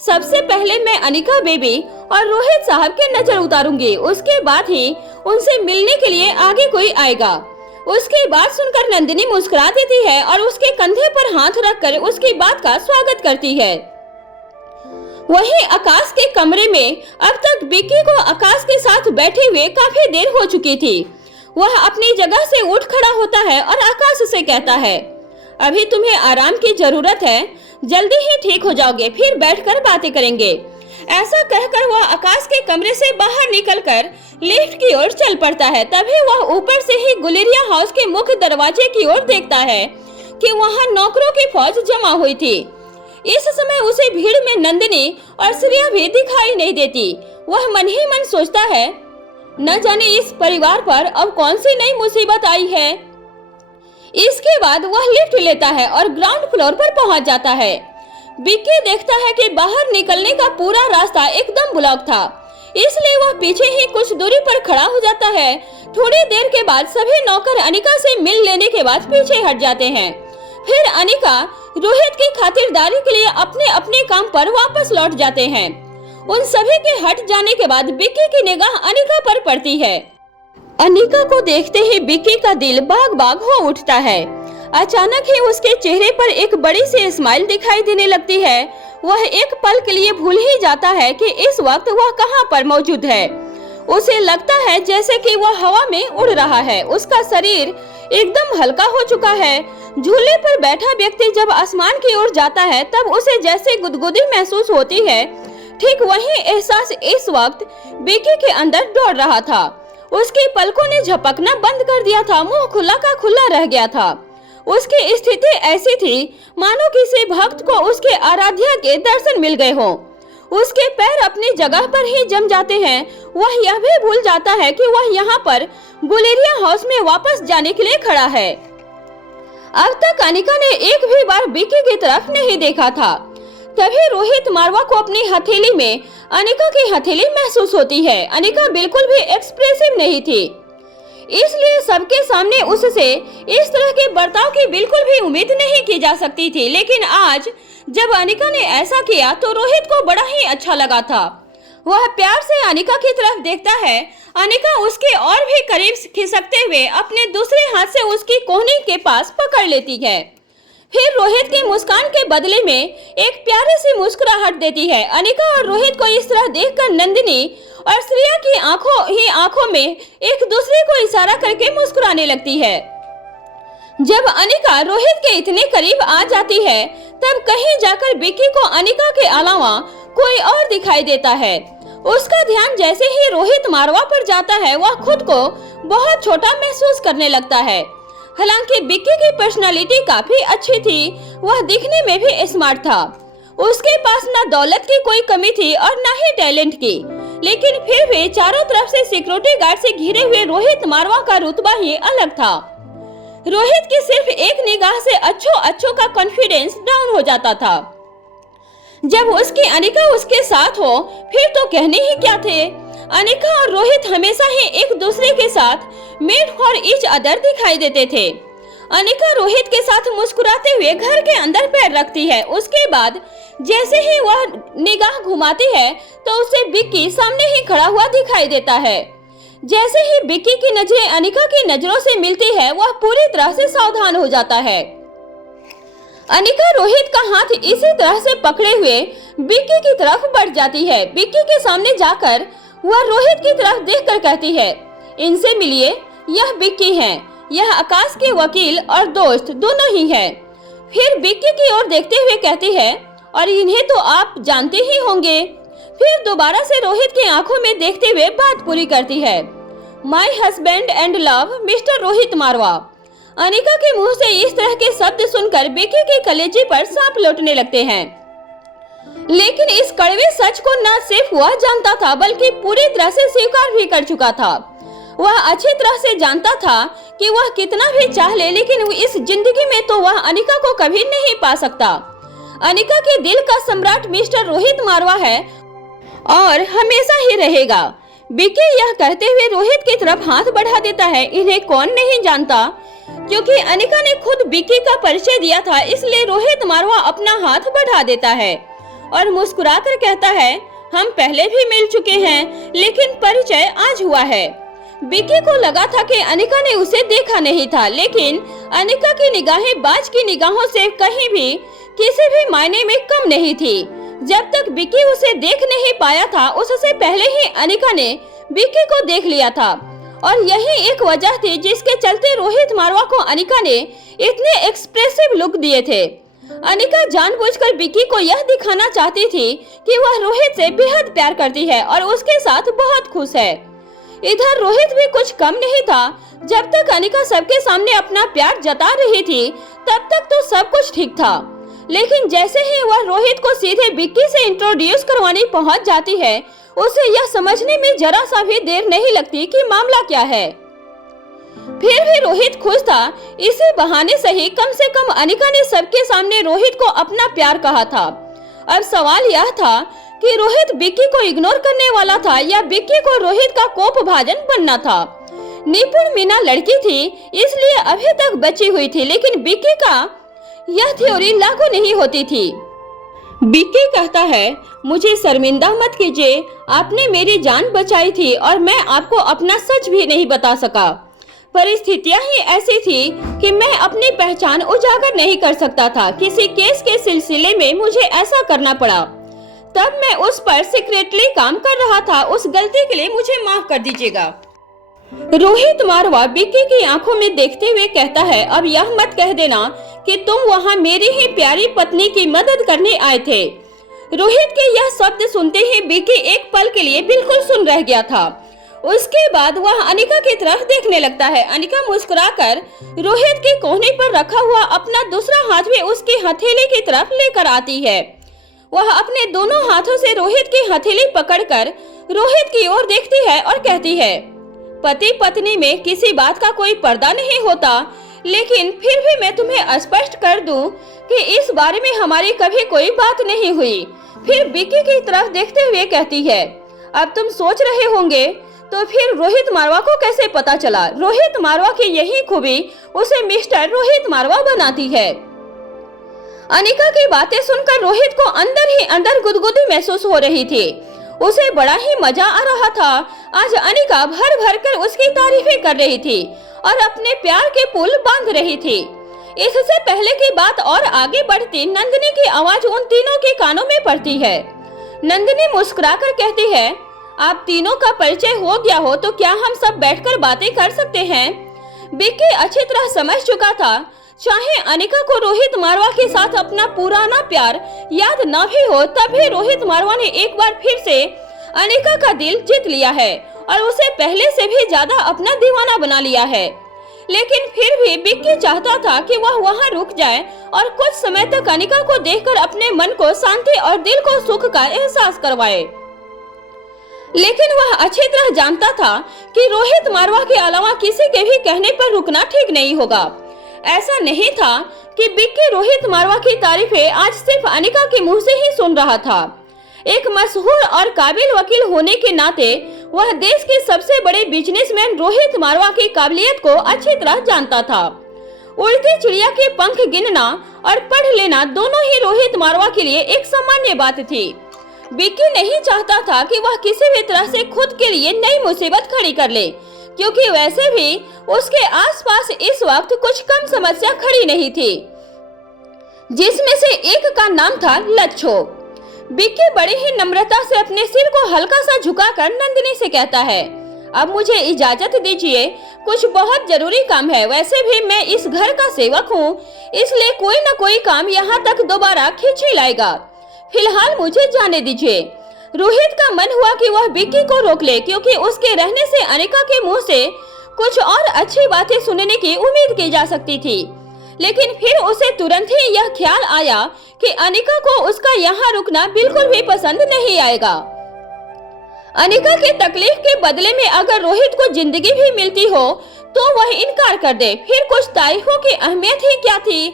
सबसे पहले मैं अनिका बेबी और रोहित साहब की नजर उतारूंगी, उसके बाद ही उनसे मिलने के लिए आगे कोई आएगा। उसकी बात सुनकर नंदिनी मुस्कुरा देती है और उसके कंधे पर हाथ रखकर उसकी बात का स्वागत करती है। वहीं आकाश के कमरे में अब तक विक्की को आकाश के साथ बैठे हुए काफी देर हो चुकी थी। वह अपनी जगह से उठ खड़ा होता है और आकाश से कहता है, अभी तुम्हें आराम की जरूरत है, जल्दी ही ठीक हो जाओगे, फिर बैठकर बातें करेंगे। ऐसा कहकर वह आकाश के कमरे से बाहर निकलकर लिफ्ट की ओर चल पड़ता है। तभी वह ऊपर से ही गुलेरिया हाउस के मुख्य दरवाजे की ओर देखता है कि वहां नौकरों की फौज जमा हुई थी। इस समय उसे भीड़ में नंदिनी और श्रेया भी दिखाई नहीं देती। वह मन ही मन सोचता है, न जाने इस परिवार पर अब कौन सी नई मुसीबत आई है। इसके बाद वह लिफ्ट लेता है और ग्राउंड फ्लोर पर पहुंच जाता है। बिक्की देखता है कि बाहर निकलने का पूरा रास्ता एकदम ब्लॉक था, इसलिए वह पीछे ही कुछ दूरी पर खड़ा हो जाता है। थोड़ी देर के बाद सभी नौकर अनिका से मिल लेने के बाद पीछे हट जाते हैं। फिर अनिका रोहित की खातिरदारी के लिए अपने अपने काम पर वापस लौट जाते हैं। उन सभी के हट जाने के बाद बिक्की की निगाह अनिका पर पड़ती है। अनिका को देखते ही बिक्की का दिल बाग बाग हो उठता है। अचानक ही उसके चेहरे पर एक बड़ी सी स्माइल दिखाई देने लगती है। वह एक पल के लिए भूल ही जाता है कि इस वक्त वह कहां पर मौजूद है। उसे लगता है जैसे कि वह हवा में उड़ रहा है। उसका शरीर एकदम हल्का हो चुका है। झूले पर बैठा व्यक्ति जब आसमान की ओर जाता है तब उसे जैसे गुदगुदी महसूस होती है, ठीक वही एहसास इस वक्त बिक्की के अंदर दौड़ रहा था। उसकी पलकों ने झपकना बंद कर दिया था, मुंह खुला का खुला रह गया था। उसकी स्थिति ऐसी थी मानो किसी भक्त को उसके आराध्या के दर्शन मिल गए हों। उसके पैर अपनी जगह पर ही जम जाते हैं। वह यह भी भूल जाता है कि वह यहाँ पर गुलेरिया हाउस में वापस जाने के लिए खड़ा है। अब तक अनिका ने एक भी बार बिक्की की तरफ नहीं देखा था। तभी रोहित मारवा को अपनी हथेली में अनिका की हथेली महसूस होती है। अनिका बिल्कुल भी एक्सप्रेसिव नहीं थी, इसलिए सबके सामने उससे इस तरह के बर्ताव की बिल्कुल भी उम्मीद नहीं की जा सकती थी। लेकिन आज जब अनिका ने ऐसा किया तो रोहित को बड़ा ही अच्छा लगा था। वह प्यार से अनिका की तरफ देखता है। अनिका उसके और भी करीब खिसकते हुए अपने दूसरे हाथ से उसकी कोहनी के पास पकड़ लेती है। फिर रोहित की मुस्कान के बदले में एक प्यारी सी मुस्कुराहट देती है। अनिका और रोहित को इस तरह देखकर नंदिनी और श्रेया की आंखों में एक दूसरे को इशारा करके मुस्कुराने लगती है। जब अनिका रोहित के इतने करीब आ जाती है तब कहीं जाकर बिक्की को अनिका के अलावा कोई और दिखाई देता है। उसका ध्यान जैसे ही रोहित मारवा पर जाता है वह खुद को बहुत छोटा महसूस करने लगता है। हालांकि बिक्की की पर्सनालिटी काफी अच्छी थी, वह दिखने में भी स्मार्ट था। उसके पास न दौलत की कोई कमी थी और न ही टैलेंट की, लेकिन फिर भी चारों तरफ से सिक्योरिटी गार्ड से घिरे हुए रोहित मारवा का रुतबा ही अलग था। रोहित की सिर्फ एक निगाह से अच्छों का कॉन्फिडेंस डाउन हो जाता था। जब उसकी अनिका उसके साथ हो फिर तो कहने ही क्या थे। अनिका और रोहित हमेशा ही एक दूसरे के साथ मेड फॉर ईच अदर दिखाई देते थे। अनिका रोहित के साथ मुस्कुराते हुए घर के अंदर पैर रखती है। उसके बाद जैसे ही वह निगाह घुमाती है तो उसे बिक्की सामने ही खड़ा हुआ दिखाई देता है। जैसे ही बिक्की की नजरें अनिका की नजरों से मिलती है वह पूरी तरह से सावधान हो जाता है। अनिका रोहित का हाथ इसी तरह से पकड़े हुए बिक्की की तरफ बढ़ जाती है। बिक्की के सामने जाकर वह रोहित की तरफ देखकर कहती है, इनसे मिलिए, यह बिक्की हैं, यह आकाश के वकील और दोस्त दोनों ही हैं। फिर बिक्की की ओर देखते हुए कहती है, और इन्हें तो आप जानते ही होंगे। फिर दोबारा से रोहित की आंखों में देखते हुए बात पूरी करती है, my husband and love mister Rohit Marwa. Anika के मुंह से इस तरह के शब्द सुनकर बिक्की के कलेजे पर सांप लौटने लगते हैं। लेकिन इस कड़वे सच को न सिर्फ वह जानता था बल्कि पूरी तरह से स्वीकार भी कर चुका था। वह अच्छी तरह से जानता था कि वह कितना भी चाह ले लेकिन इस जिंदगी में तो वह अनिका को कभी नहीं पा सकता। अनिका के दिल का सम्राट मिस्टर रोहित मारवा है और हमेशा ही रहेगा। बिक्की यह कहते हुए रोहित की तरफ हाथ बढ़ा देता है। इन्हें कौन नहीं जानता, क्योंकि अनिका ने खुद बिक्की का परिचय दिया था, इसलिए रोहित मारवा अपना हाथ बढ़ा देता है और मुस्कुराकर कहता है, हम पहले भी मिल चुके हैं लेकिन परिचय आज हुआ है। बिक्की को लगा था कि अनिका ने उसे देखा नहीं था, लेकिन अनिका की निगाहें बाज की निगाहों से कहीं भी किसी भी मायने में कम नहीं थी। जब तक बिक्की उसे देख नहीं पाया था उससे पहले ही अनिका ने बिक्की को देख लिया था, और यही एक वजह थी जिसके चलते रोहित मारवा को अनिका ने इतने एक्सप्रेसिव लुक दिए थे। अनिका जानबूझकर विक्की को यह दिखाना चाहती थी कि वह रोहित से बेहद प्यार करती है और उसके साथ बहुत खुश है। इधर रोहित भी कुछ कम नहीं था। जब तक अनिका सबके सामने अपना प्यार जता रही थी तब तक तो सब कुछ ठीक था, लेकिन जैसे ही वह रोहित को सीधे विक्की से इंट्रोड्यूस करवाने पहुंच जाती है, उसे यह समझने में जरा सा भी देर नहीं लगती कि मामला क्या है। फिर भी रोहित खुश था। इसी बहाने से ही कम से कम अनिका ने सबके सामने रोहित को अपना प्यार कहा था। अब सवाल यह था कि रोहित विक्की को इग्नोर करने वाला था या विक्की को रोहित का कोप भाजन बनना था। निपुण मीना लड़की थी, इसलिए अभी तक बची हुई थी, लेकिन विक्की का यह थ्योरी लागू नहीं होती थी। विक्की कहता है, मुझे शर्मिंदा मत कीजिए, आपने मेरी जान बचाई थी और मैं आपको अपना सच भी नहीं बता सका। परिस्थितियां ही ऐसी थी कि मैं अपनी पहचान उजागर नहीं कर सकता था। किसी केस के सिलसिले में मुझे ऐसा करना पड़ा। तब मैं उस पर सीक्रेटली काम कर रहा था। उस गलती के लिए मुझे माफ कर दीजिएगा। रोहित मारवा विक्की की आंखों में देखते हुए कहता है, अब यह मत कह देना कि तुम वहाँ मेरी ही प्यारी पत्नी की मदद करने आए थे। रोहित के यह शब्द सुनते ही विक्की एक पल के लिए बिल्कुल सुन रह गया था। उसके बाद वह अनिका की तरफ देखने लगता है। अनिका मुस्कुराकर रोहित के कोहनी पर रखा हुआ अपना दूसरा हाथ भी उसकी हथेली की तरफ लेकर आती है। वह अपने दोनों हाथों से रोहित की हथेली पकड़कर रोहित की ओर देखती है और कहती है, पति पत्नी में किसी बात का कोई पर्दा नहीं होता, लेकिन फिर भी मैं तुम्हें स्पष्ट कर दूं कि इस बारे में हमारी कभी कोई बात नहीं हुई। फिर विक्की की तरफ देखते हुए कहती है, अब तुम सोच रहे होंगे तो फिर रोहित मारवा को कैसे पता चला? रोहित मारवा की यही खूबी उसे मिस्टर रोहित मारवा बनाती है। अनिका की बातें सुनकर रोहित को अंदर ही अंदर गुदगुदी महसूस हो रही थी। उसे बड़ा ही मजा आ रहा था। आज अनिका भर भर कर उसकी तारीफें कर रही थी और अपने प्यार के पुल बांध रही थी। इससे पहले की बात और आगे बढ़ती, नंदिनी की आवाज उन तीनों के कानों में पड़ती है। नंदिनी मुस्कुराकर कहती है, आप तीनों का परिचय हो गया हो तो क्या हम सब बैठकर बातें कर सकते हैं? विक्की अच्छी तरह समझ चुका था, चाहे अनिका को रोहित मारवा के साथ अपना पुराना प्यार याद न भी हो, तब भी रोहित मारवा ने एक बार फिर से अनिका का दिल जीत लिया है और उसे पहले से भी ज्यादा अपना दीवाना बना लिया है। लेकिन फिर भी विक्की चाहता था कि वह वहां रुक जाए और कुछ समय तक अनिका को देखकर अपने मन को शांति और दिल को सुख का एहसास करवाए। लेकिन वह अच्छी तरह जानता था कि रोहित मारवा के अलावा किसी के भी कहने पर रुकना ठीक नहीं होगा। ऐसा नहीं था कि विक्की रोहित मारवा की तारीफें आज सिर्फ अनिका के मुंह से ही सुन रहा था। एक मशहूर और काबिल वकील होने के नाते वह देश के सबसे बड़े बिजनेसमैन रोहित मारवा की काबिलियत को अच्छी तरह जानता था। उड़ती चिड़िया के पंख गिनना और पढ़ लेना दोनों ही रोहित मारवा के लिए एक सामान्य बात थी। विक्की नहीं चाहता था कि वह किसी भी तरह से खुद के लिए नई मुसीबत खड़ी कर ले, क्योंकि वैसे भी उसके आसपास इस वक्त कुछ कम समस्या खड़ी नहीं थी, जिसमें से एक का नाम था लच्छो। विक्की बड़ी ही नम्रता से अपने सिर को हल्का सा झुकाकर नंदिनी से कहता है, अब मुझे इजाजत दीजिए, कुछ बहुत जरूरी काम है। वैसे भी मैं इस घर का सेवक हूँ, इसलिए कोई न कोई काम यहाँ तक दोबारा खींच ही लाएगा। फिलहाल मुझे जाने दीजिए। रोहित का मन हुआ कि वह विक्की को रोक ले, क्योंकि उसके रहने से अनिका के मुंह से कुछ और अच्छी बातें सुनने की उम्मीद की जा सकती थी। लेकिन फिर उसे तुरंत ही यह ख्याल आया कि अनिका को उसका यहाँ रुकना बिल्कुल भी पसंद नहीं आएगा। अनिका की तकलीफ के बदले में अगर रोहित को जिंदगी भी मिलती हो तो वह इनकार कर दे, फिर कुछ तारीफों की अहमियत ही क्या थी।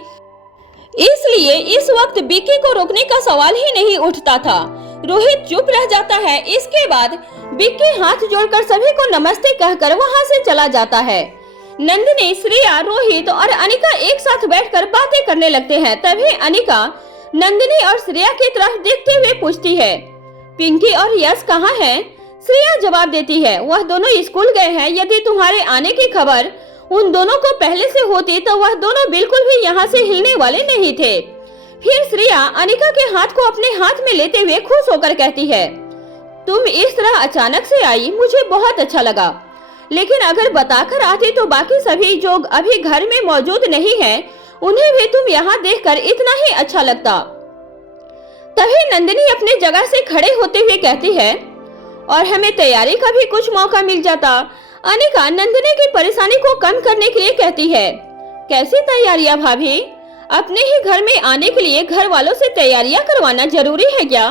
इसलिए इस वक्त विक्की को रोकने का सवाल ही नहीं उठता था। रोहित चुप रह जाता है। इसके बाद विक्की हाथ जोड़कर सभी को नमस्ते कहकर वहां से चला जाता है। नंदिनी, श्रेया, रोहित और अनिका एक साथ बैठकर बातें करने लगते हैं। तभी अनिका नंदिनी और श्रेया की तरफ देखते हुए पूछती है, पिंकी और यश कहाँ हैं? श्रेया जवाब देती है, वह दोनों स्कूल गए हैं। यदि तुम्हारे आने की खबर उन दोनों को पहले से होती तो वह दोनों बिल्कुल भी यहाँ से हिलने वाले नहीं थे। फिर श्रेया अनिका के हाथ को अपने हाथ में लेते हुए खुश होकर कहती है, तुम इस तरह अचानक से आई, मुझे बहुत अच्छा लगा। लेकिन अगर बताकर आती तो बाकी सभी जो अभी घर में मौजूद नहीं है उन्हें भी तुम यहाँ देखकर इतना ही अच्छा लगता। तभी नंदिनी अपने जगह से खड़े होते हुए कहती है, और हमें तैयारी का भी कुछ मौका मिल जाता। अनिका नंदिनी की परेशानी को कम करने के लिए कहती है, कैसी तैयारियां भाभी? अपने ही घर में आने के लिए घर वालों से तैयारियां करवाना जरूरी है क्या?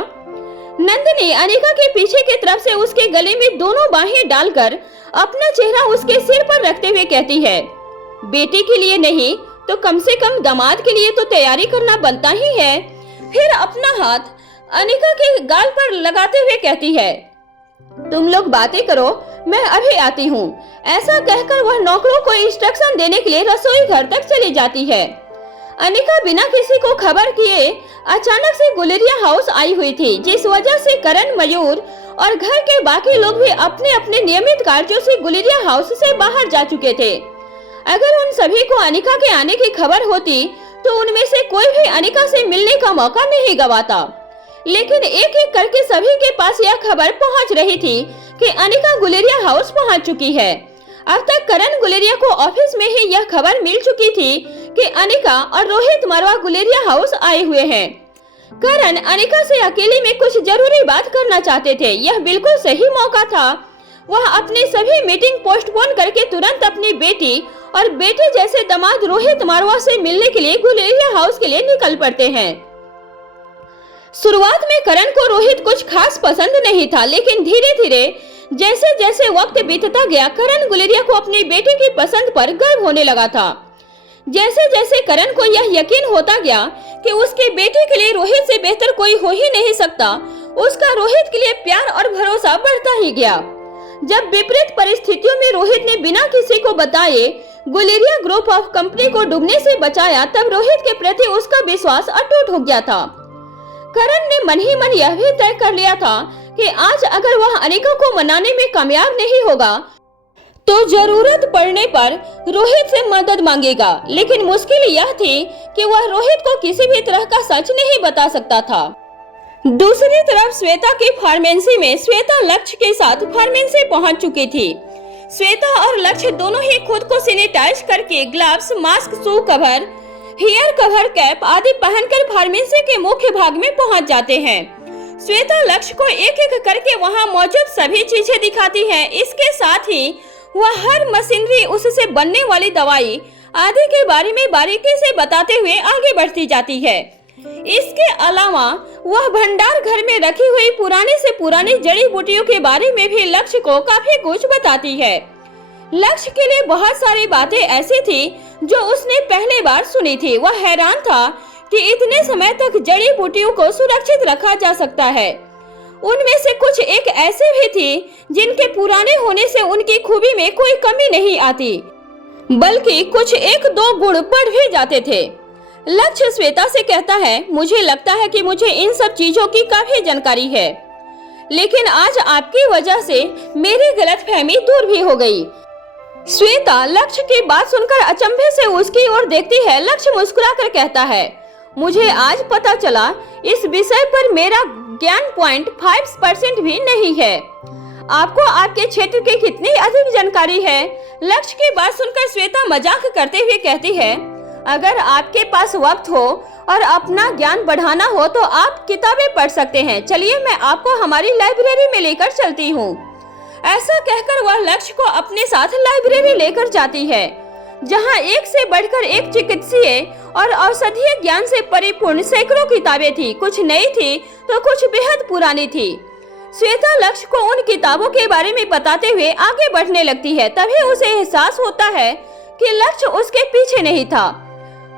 नंदिनी अनिका के पीछे की तरफ से उसके गले में दोनों बाहें डालकर अपना चेहरा उसके सिर पर रखते हुए कहती है, बेटी के लिए नहीं तो कम से कम दामाद के लिए तो तैयारी करना बनता ही है। फिर अपना हाथ अनिका के गाल पर लगाते हुए कहती है, तुम लोग बातें करो, मैं अभी आती हूँ। ऐसा कहकर वह नौकरों को इंस्ट्रक्शन देने के लिए रसोई घर तक चली जाती है। अनिका बिना किसी को खबर किए अचानक से गुलेरिया हाउस आई हुई थी, जिस वजह से करण, मयूर और घर के बाकी लोग भी अपने अपने नियमित कार्यों से गुलेरिया हाउस से बाहर जा चुके थे। अगर उन सभी को अनिका के आने की खबर होती तो उनमें से कोई भी अनिका से मिलने का मौका नहीं गवाता। लेकिन एक एक करके सभी के पास यह खबर पहुंच रही थी कि अनिका गुलेरिया हाउस पहुंच चुकी है। अब तक करण गुलेरिया को ऑफिस में ही यह खबर मिल चुकी थी कि अनिका और रोहित मरवा गुलेरिया हाउस आए हुए हैं। करण अनिका से अकेले में कुछ जरूरी बात करना चाहते थे। यह बिल्कुल सही मौका था। वह अपने सभी मीटिंग पोस्टपोन करके तुरंत अपनी बेटी और बेटे जैसे दामाद रोहित मरवा से मिलने के लिए गुलेरिया हाउस के लिए निकल पड़ते हैं। शुरुआत में करण को रोहित कुछ खास पसंद नहीं था, लेकिन धीरे धीरे जैसे जैसे वक्त बीतता गया करण गुलेरिया को अपनी बेटी की पसंद पर गर्व होने लगा था। जैसे जैसे करण को यह यकीन होता गया कि उसकी बेटी के लिए रोहित से बेहतर कोई हो ही नहीं सकता, उसका रोहित के लिए प्यार और भरोसा बढ़ता ही गया। जब विपरीत परिस्थितियों में रोहित ने बिना किसी को बताए गुलेरिया ग्रुप ऑफ कंपनी को डूबने से बचाया, तब रोहित के प्रति उसका विश्वास अटूट हो गया था। करण ने मन ही मन यह भी तय कर लिया था कि आज अगर वह अनिका को मनाने में कामयाब नहीं होगा तो जरूरत पड़ने पर रोहित से मदद मांगेगा। लेकिन मुश्किल यह थी कि वह रोहित को किसी भी तरह का सच नहीं बता सकता था। दूसरी तरफ श्वेता की फार्मेसी में श्वेता लक्ष्य के साथ फार्मेसी पहुंच चुकी थी। श्वेता और लक्ष्य दोनों ही खुद को सैनिटाइज करके gloves, mask, shoe cover, hair cover, cap आदि पहनकर फार्मेसी के मुख्य भाग में पहुंच जाते हैं। श्वेता लक्ष्य को एक एक करके वहां मौजूद सभी चीजें दिखाती है। इसके साथ ही वह हर मशीनरी, उससे बनने वाली दवाई आदि के बारे में बारीकी से बताते हुए आगे बढ़ती जाती है। इसके अलावा वह भंडार घर में रखी हुई पुरानी से पुरानी जड़ी बूटियों के बारे में भी लक्ष्य को काफी कुछ बताती है। लक्ष्य के लिए बहुत सारी बातें ऐसी थी जो उसने पहली बार सुनी थी। वह हैरान था कि इतने समय तक जड़ी बूटियों को सुरक्षित रखा जा सकता है। उनमें से कुछ एक ऐसे भी थी जिनके पुराने होने से उनकी खूबी में कोई कमी नहीं आती, बल्कि कुछ एक दो गुण बढ़ भी जाते थे। लक्ष्य श्वेता से कहता है, मुझे लगता है कि मुझे इन सब चीजों की काफी जानकारी है, लेकिन आज आपकी वजह से मेरी गलतफहमी दूर भी हो गई। श्वेता लक्ष्य की बात सुनकर अचंभे से उसकी ओर देखती है। लक्ष्य मुस्कुराकर कहता है, मुझे आज पता चला इस विषय पर मेरा ज्ञान 0.5% भी नहीं है। आपको आपके क्षेत्र की कितनी अधिक जानकारी है? लक्ष्य की बात सुनकर श्वेता मजाक करते हुए कहती है, अगर आपके पास वक्त हो और अपना ज्ञान बढ़ाना हो तो आप किताबें पढ़ सकते हैं। चलिए मैं आपको हमारी लाइब्रेरी में लेकर चलती हूँ। ऐसा कहकर वह लक्ष्य को अपने साथ लाइब्रेरी लेकर जाती है, जहाँ एक से बढ़कर एक चिकित्सीय और औषधीय ज्ञान से परिपूर्ण सैकड़ों किताबें थी। कुछ नई थी तो कुछ बेहद पुरानी थी। श्वेता लक्ष्य को उन किताबों के बारे में बताते हुए आगे बढ़ने लगती है। तभी उसे एहसास होता है कि लक्ष्य उसके पीछे नहीं था।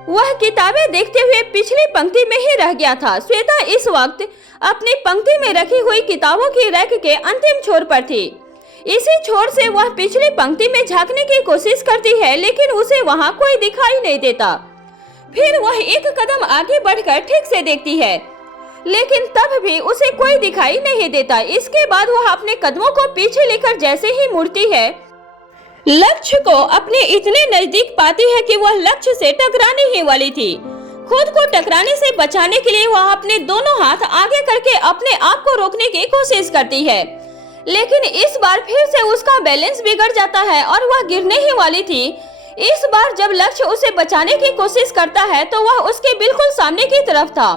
वह किताबें देखते हुए पिछली पंक्ति में ही रह गया था। श्वेता इस वक्त अपनी पंक्ति में रखी हुई किताबों की रैक के अंतिम छोर पर थी। इसी छोर से वह पिछली पंक्ति में झांकने की कोशिश करती है, लेकिन उसे वहां कोई दिखाई नहीं देता। फिर वह एक कदम आगे बढ़कर ठीक से देखती है, लेकिन तब भी उसे कोई दिखाई नहीं देता। इसके बाद वह अपने कदमों को पीछे लेकर जैसे ही मुड़ती है, लक्ष्य को अपने इतने नजदीक पाती है कि वह लक्ष्य से टकराने ही वाली थी। खुद को टकराने से बचाने के लिए वह अपने दोनों हाथ आगे करके अपने आप को रोकने की कोशिश करती है, लेकिन इस बार फिर से उसका बैलेंस बिगड़ जाता है और वह गिरने ही वाली थी। इस बार जब लक्ष्य उसे बचाने की कोशिश करता है तो वह उसके बिल्कुल सामने की तरफ था।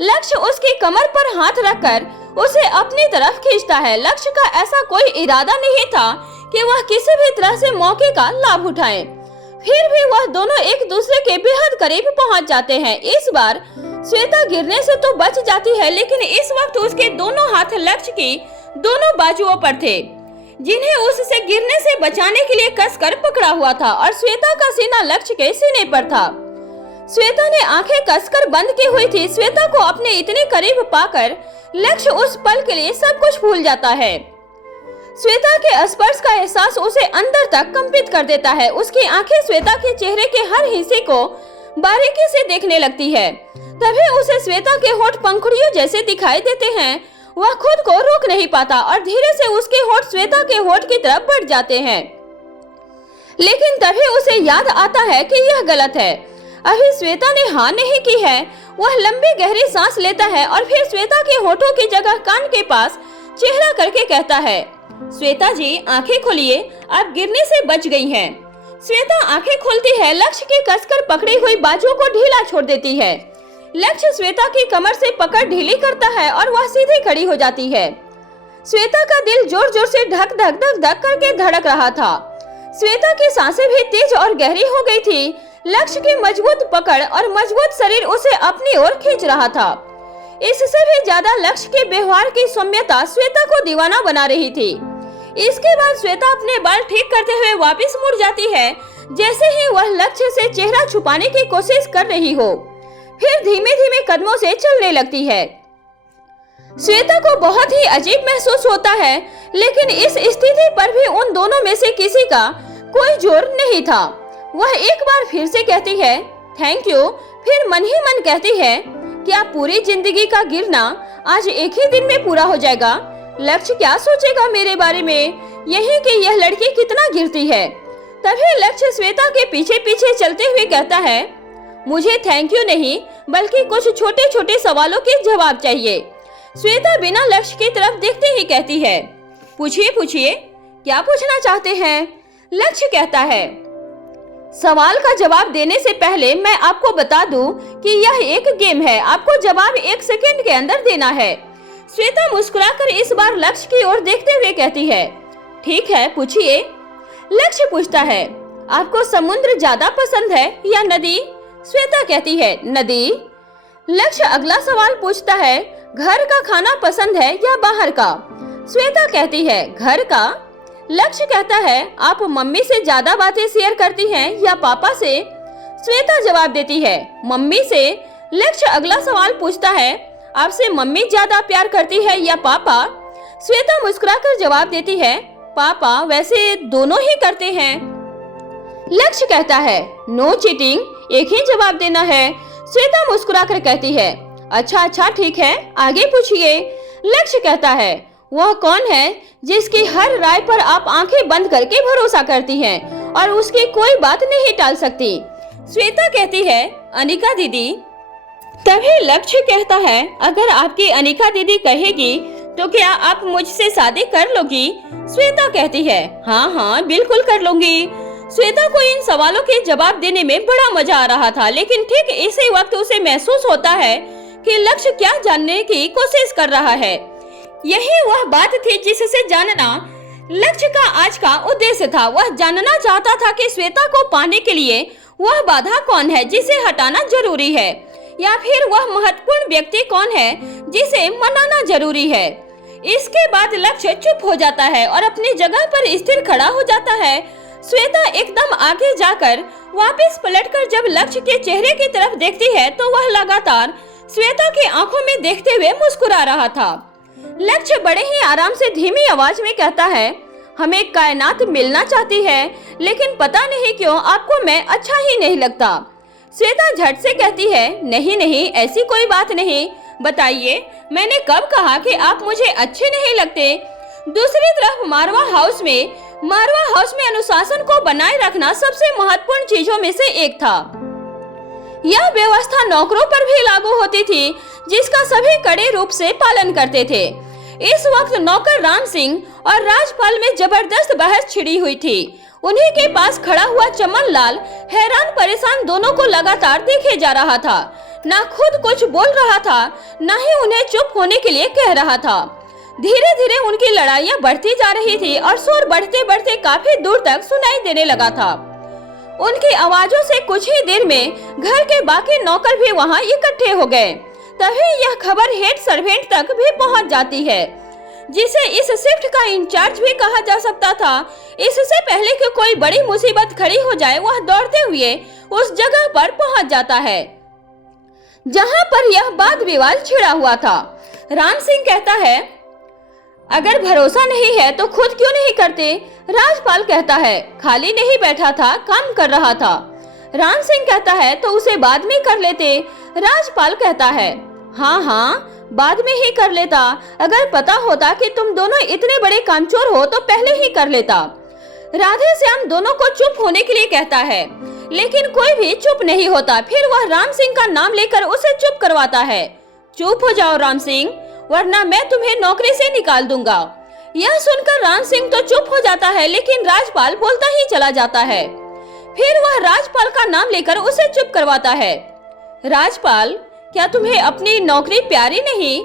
लक्ष्य उसकी कमर पर हाथ रखकर उसे अपनी तरफ खींचता है। लक्ष्य का ऐसा कोई इरादा नहीं था कि वह किसी भी तरह से मौके का लाभ उठाए। फिर भी वह दोनों एक दूसरे के बेहद करीब पहुंच जाते हैं। इस बार श्वेता गिरने से तो बच जाती है, लेकिन इस वक्त उसके दोनों हाथ लक्ष्य की दोनों बाजुओं पर थे, जिन्हें उससे गिरने से बचाने के लिए कसकर पकड़ा हुआ था, और श्वेता का सीना लक्ष्य के सीने पर था। श्वेता ने आंखें कसकर बंद की हुई थी। श्वेता को अपने इतने करीब पाकर लक्ष्य उस पल के लिए सब कुछ भूल जाता है। श्वेता के स्पर्श का एहसास उसे अंदर तक कंपित कर देता है। उसकी आंखें श्वेता के चेहरे के हर हिस्से को बारीकी से देखने लगती है। तभी उसे श्वेता के होठ पंखुड़ियों जैसे दिखाई देते हैं। वह खुद को रोक नहीं पाता और धीरे से उसके होठ श्वेता के होठ की तरफ बढ़ जाते हैं। लेकिन तभी उसे याद आता है कि यह गलत है। अभी श्वेता ने हाँ नहीं की है। वह लंबी गहरी सांस लेता है और फिर श्वेता के होठों की जगह कान के पास चेहरा करके कहता है, श्वेता जी आंखें खोलिए, आप गिरने से बच गई हैं। श्वेता आंखें खोलती है। लक्ष्य की कसकर पकड़ी हुई बाजुओं को ढीला छोड़ देती है। लक्ष्य श्वेता की कमर से पकड़ ढीली करता है और वह सीधी खड़ी हो जाती है। श्वेता का दिल जोर जोर से धक धक धक धक करके धड़क रहा था। श्वेता की सांसें भी तेज और गहरी हो गई थी। लक्ष्य की मजबूत पकड़ और मजबूत शरीर उसे अपनी ओर खींच रहा था। इससे भी ज्यादा लक्ष्य के व्यवहार की सौम्यता श्वेता को दीवाना बना रही थी। इसके बाद श्वेता अपने बाल ठीक करते हुए वापस मुड़ जाती है, जैसे ही वह लक्ष्य से चेहरा छुपाने की कोशिश कर रही हो। फिर धीमे धीमे कदमों से चलने लगती है। श्वेता को बहुत ही अजीब महसूस होता है, लेकिन इस स्थिति पर भी उन दोनों में से किसी का कोई जोर नहीं था। वह एक बार फिर से कहती है थैंक यू, फिर मन ही मन कहती है क्या पूरी जिंदगी का गिरना आज एक ही दिन में पूरा हो जाएगा? लक्ष्य क्या सोचेगा मेरे बारे में, यही कि यह लड़की कितना गिरती है। तभी लक्ष्य श्वेता के पीछे पीछे चलते हुए कहता है मुझे थैंक यू नहीं, बल्कि कुछ छोटे छोटे सवालों के जवाब चाहिए। श्वेता बिना लक्ष्य की तरफ देखते ही कहती है पूछिए पूछिए, क्या पूछना चाहते हैं? लक्ष्य कहता है सवाल का जवाब देने से पहले मैं आपको बता दूं कि यह एक गेम है, आपको जवाब 1 सेकंड के अंदर देना है। श्वेता मुस्कुराकर इस बार लक्ष्य की ओर देखते हुए कहती है ठीक है पूछिए। लक्ष्य पूछता है आपको समुद्र ज्यादा पसंद है या नदी? श्वेता कहती है नदी। लक्ष्य अगला सवाल पूछता है घर का खाना पसंद है या बाहर का? श्वेता कहती है घर का। लक्ष्य कहता है आप मम्मी से ज्यादा बातें शेयर करती हैं या पापा से? श्वेता जवाब देती है मम्मी से। लक्ष्य अगला सवाल पूछता है आपसे मम्मी ज्यादा प्यार करती है या पापा? श्वेता मुस्कुराकर जवाब देती है पापा, वैसे दोनों ही करते हैं। लक्ष्य कहता है नो चीटिंग, एक ही जवाब देना है। श्वेता मुस्कुराकर कहती है अच्छा ठीक है, आगे पूछिए। लक्ष्य कहता है वह कौन है जिसकी हर राय पर आप आंखें बंद करके भरोसा करती हैं और उसकी कोई बात नहीं टाल सकती? श्वेता कहती है अनिका दीदी। तभी लक्ष्य कहता है अगर आपकी अनिका दीदी कहेगी तो क्या आप मुझसे शादी कर लोगी? श्वेता कहती है हाँ बिल्कुल कर लूंगी। श्वेता को इन सवालों के जवाब देने में बड़ा मजा आ रहा था, लेकिन ठीक इसी वक्त उसे महसूस होता है कि लक्ष्य क्या जानने की कोशिश कर रहा है। यही वह बात थी जिससे जानना लक्ष्य का आज का उद्देश्य था। वह जानना चाहता था कि श्वेता को पाने के लिए वह बाधा कौन है जिसे हटाना जरूरी है, या फिर वह महत्वपूर्ण व्यक्ति कौन है जिसे मनाना जरूरी है। इसके बाद लक्ष्य चुप हो जाता है और अपनी जगह पर स्थिर खड़ा हो जाता है। श्वेता एकदम आगे जाकर वापस पलटकर जब लक्ष्य के चेहरे की तरफ देखती है तो वह लगातार श्वेता की आंखों में देखते हुए मुस्कुरा रहा था। लक्ष्य बड़े ही आराम से धीमी आवाज में कहता है हमें कायनात मिलना चाहती है, लेकिन पता नहीं क्यों आपको मैं अच्छा ही नहीं लगता। श्वेता झट से कहती है नहीं ऐसी कोई बात नहीं, बताइए मैंने कब कहा कि आप मुझे अच्छे नहीं लगते? दूसरी तरफ मारवा हाउस में अनुशासन को बनाए रखना सबसे महत्वपूर्ण चीजों में से एक था। यह व्यवस्था नौकरों पर भी लागू होती थी, जिसका सभी कड़े रूप से पालन करते थे। इस वक्त नौकर राम सिंह और राजपाल में जबरदस्त बहस छिड़ी हुई थी। उन्हीं के पास खड़ा हुआ चमन लाल हैरान परेशान दोनों को लगातार देखे जा रहा था। ना खुद कुछ बोल रहा था, ना ही उन्हें चुप होने के लिए कह रहा था। धीरे धीरे उनकी लड़ाइयाँ बढ़ती जा रही थी और शोर बढ़ते बढ़ते काफी दूर तक सुनाई देने लगा था। उनकी आवाजों से कुछ ही देर में घर के बाकी नौकर भी वहां इकट्ठे हो गए। तभी यह खबर हेड सर्वेंट तक भी पहुंच जाती है, जिसे इस शिफ्ट का इंचार्ज भी कहा जा सकता था। इससे पहले कि कोई बड़ी मुसीबत खड़ी हो जाए, वह दौड़ते हुए उस जगह पर पहुंच जाता है जहां पर यह वाद विवाद छिड़ा हुआ था। राम सिंह कहता है, अगर भरोसा नहीं है तो खुद क्यों नहीं करते? राजपाल कहता है, खाली नहीं बैठा था, काम कर रहा था। राम सिंह कहता है, तो उसे बाद में कर लेते। राजपाल कहता है, हाँ बाद में ही कर लेता। अगर पता होता कि तुम दोनों इतने बड़े कामचोर हो तो पहले ही कर लेता। राधे श्याम दोनों को चुप होने के लिए कहता है, लेकिन कोई भी चुप नहीं होता। फिर वह राम सिंह का नाम लेकर उसे चुप करवाता है। चुप हो जाओ राम सिंह, वरना मैं तुम्हें नौकरी से निकाल दूंगा। यह सुनकर राम सिंह तो चुप हो जाता है, लेकिन राजपाल बोलता ही चला जाता है। फिर वह राजपाल का नाम लेकर उसे चुप करवाता है। राजपाल, क्या तुम्हें अपनी नौकरी प्यारी नहीं?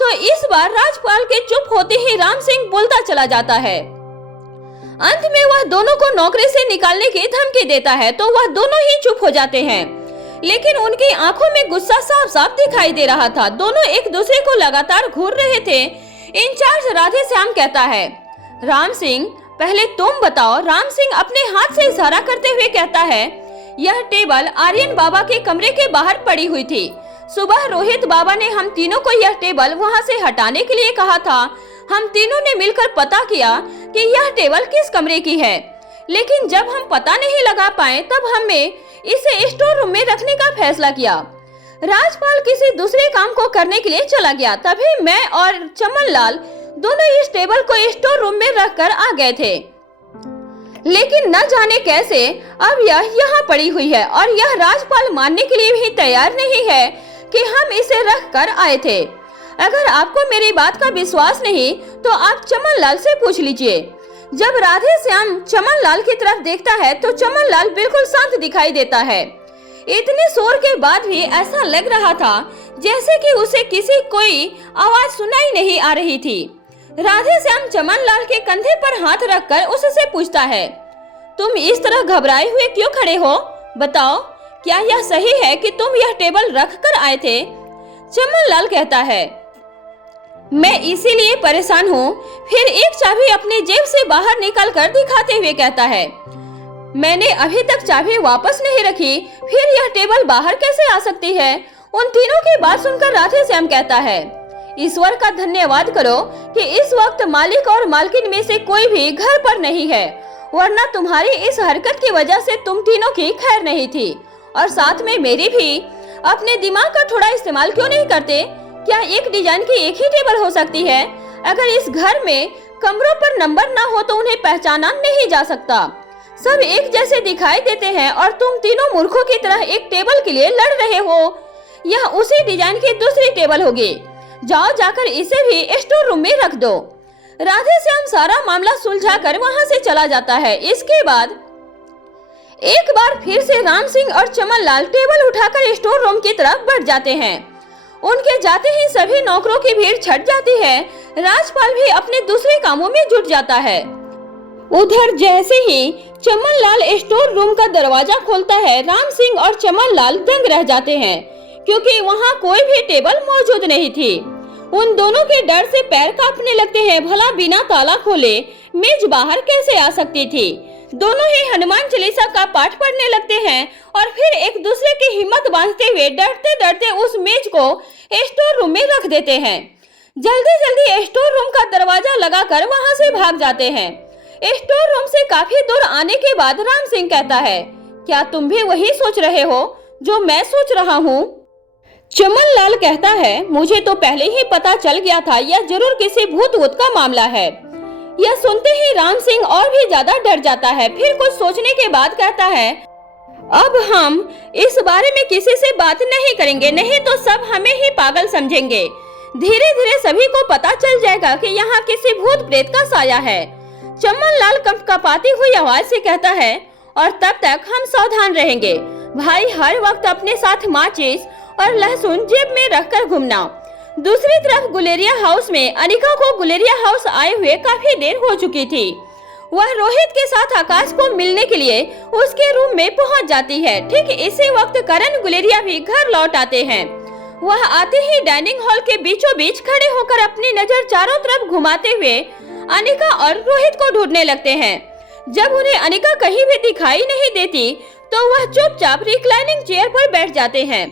तो इस बार राजपाल के चुप होते ही राम सिंह बोलता चला जाता है। अंत में वह दोनों को नौकरी से निकालने की धमकी देता है, तो वह दोनों ही चुप हो जाते हैं। लेकिन उनकी आंखों में गुस्सा साफ साफ दिखाई दे रहा था। दोनों एक दूसरे को लगातार घूर रहे थे। इंचार्ज राधे श्याम कहता है, राम सिंह पहले तुम बताओ। राम सिंह अपने हाथ से इशारा करते हुए कहता है, यह टेबल आर्यन बाबा के कमरे के बाहर पड़ी हुई थी। सुबह रोहित बाबा ने हम तीनों को यह टेबल वहां से हटाने के लिए कहा था। हम तीनों ने मिलकर पता किया कि यह टेबल किस कमरे की है, लेकिन जब हम पता नहीं लगा पाए तब हमने इसे स्टोर रूम में रखने का फैसला किया। राजपाल किसी दूसरे काम को करने के लिए चला गया। तभी मैं और चमन लाल दोनों इस टेबल को स्टोर रूम में रखकर आ गए थे, लेकिन न जाने कैसे अब यह यहाँ पड़ी हुई है और यह राजपाल मानने के लिए भी तैयार नहीं है कि हम इसे रख कर आए थे। अगर आपको मेरी बात का विश्वास नहीं तो आप चमन लाल से पूछ लीजिए। जब राधे श्याम चमन लाल की तरफ देखता है तो चमन लाल बिल्कुल शांत दिखाई देता है। इतने शोर के बाद भी ऐसा लग रहा था जैसे कि उसे किसी कोई आवाज सुनाई नहीं आ रही थी। राधे श्याम चमन लाल के कंधे पर हाथ रखकर उससे पूछता है, तुम इस तरह घबराए हुए क्यों खड़े हो? बताओ, क्या यह सही है कि तुम यह टेबल रख कर आए थे? चमन लाल कहता है, मैं इसीलिए परेशान हूँ। फिर एक चाबी अपनी जेब से बाहर निकाल कर दिखाते हुए कहता है, मैंने अभी तक चाबी वापस नहीं रखी, फिर यह टेबल बाहर कैसे आ सकती है? उन तीनों की बात सुनकर राधे श्याम कहता है, ईश्वर का धन्यवाद करो कि इस वक्त मालिक और मालकिन में से कोई भी घर पर नहीं है, वरना तुम्हारी इस हरकत की वजह से तुम तीनों की खैर नहीं थी। और साथ में मेरी भी। अपने दिमाग का थोड़ा इस्तेमाल क्यों नहीं करते? क्या एक डिजाइन की एक ही टेबल हो सकती है? अगर इस घर में कमरों पर नंबर ना हो तो उन्हें पहचाना नहीं जा सकता। सब एक जैसे दिखाई देते हैं और तुम तीनों मूर्खों की तरह एक टेबल के लिए लड़ रहे हो। यह उसी डिजाइन की दूसरी टेबल होगी। जाओ जाकर इसे भी स्टोर रूम में रख दो। राधे श्याम सारा मामला सुलझाकर वहां से चला जाता है। इसके बाद एक बार फिर से राम सिंह और चमन लाल टेबल उठाकर स्टोर रूम की तरफ बढ़ जाते हैं। उनके जाते ही सभी नौकरों की भीड़ छट जाती है। राजपाल भी अपने दूसरे कामों में जुट जाता है। उधर जैसे ही चमन लाल स्टोर रूम का दरवाजा खोलता है, राम सिंह और चमन लाल दंग रह जाते हैं, क्योंकि वहाँ कोई भी टेबल मौजूद नहीं थी। उन दोनों के डर से पैर कांपने लगते हैं। भला बिना ताला खोले मेज बाहर कैसे आ सकती थी? दोनों ही हनुमान चालीसा का पाठ पढ़ने लगते हैं और फिर एक दूसरे की हिम्मत बांधते हुए डरते डरते उस मेज को स्टोर रूम में रख देते हैं। जल्दी जल्दी स्टोर रूम का दरवाजा लगाकर वहां से भाग जाते हैं। स्टोर रूम से काफी दूर आने के बाद राम सिंह कहता है, क्या तुम भी वही सोच रहे हो जो मैं सोच रहा हूँ? चमन लाल कहता है, मुझे तो पहले ही पता चल गया था, यह जरूर किसी भूत का मामला है। यह सुनते ही राम सिंह और भी ज्यादा डर जाता है। फिर कुछ सोचने के बाद कहता है, अब हम इस बारे में किसी से बात नहीं करेंगे, नहीं तो सब हमें ही पागल समझेंगे। धीरे धीरे सभी को पता चल जाएगा कि यहाँ किसी भूत प्रेत का साया है। चमन लाल कंपकपाती हुई आवाज से कहता है, और तब तक हम सावधान रहेंगे। भाई हर वक्त अपने साथ माचिस और लहसुन जेब में रखकर घूमना। दूसरी तरफ गुलेरिया हाउस में अनिका को गुलेरिया हाउस आए हुए काफी देर हो चुकी थी। वह रोहित के साथ आकाश को मिलने के लिए उसके रूम में पहुंच जाती है। ठीक इसी वक्त करण गुलेरिया भी घर लौट आते हैं। वह आते ही डाइनिंग हॉल के बीचों बीच खड़े होकर अपनी नजर चारों तरफ घुमाते हुए अनिका और रोहित को ढूंढने लगते हैं। जब उन्हें अनिका कहीं भी दिखाई नहीं देती तो वह चुपचाप रिक्लाइनिंग चेयर पर बैठ जाते हैं।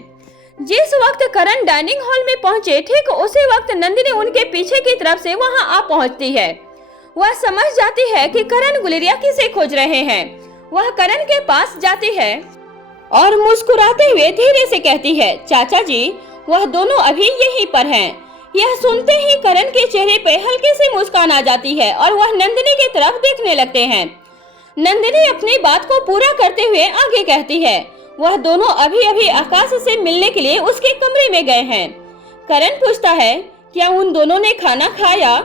जिस वक्त करण डाइनिंग हॉल में पहुंचे, ठीक उसी वक्त नंदिनी उनके पीछे की तरफ से वहां आ पहुंचती है। वह समझ जाती है कि करण गुलेरिया किसे खोज रहे हैं। वह करण के पास जाती है और मुस्कुराते हुए धीरे से कहती है, चाचा जी, वह दोनों अभी यहीं पर हैं। यह सुनते ही करण के चेहरे पे हल्की सी मुस्कान आ जाती है और वह नंदिनी की तरफ देखने लगते हैं। नंदिनी अपनी बात को पूरा करते हुए आगे कहती है, वह दोनों अभी अभी आकाश से मिलने के लिए उसके कमरे में गए हैं। करण पूछता है, क्या उन दोनों ने खाना खाया?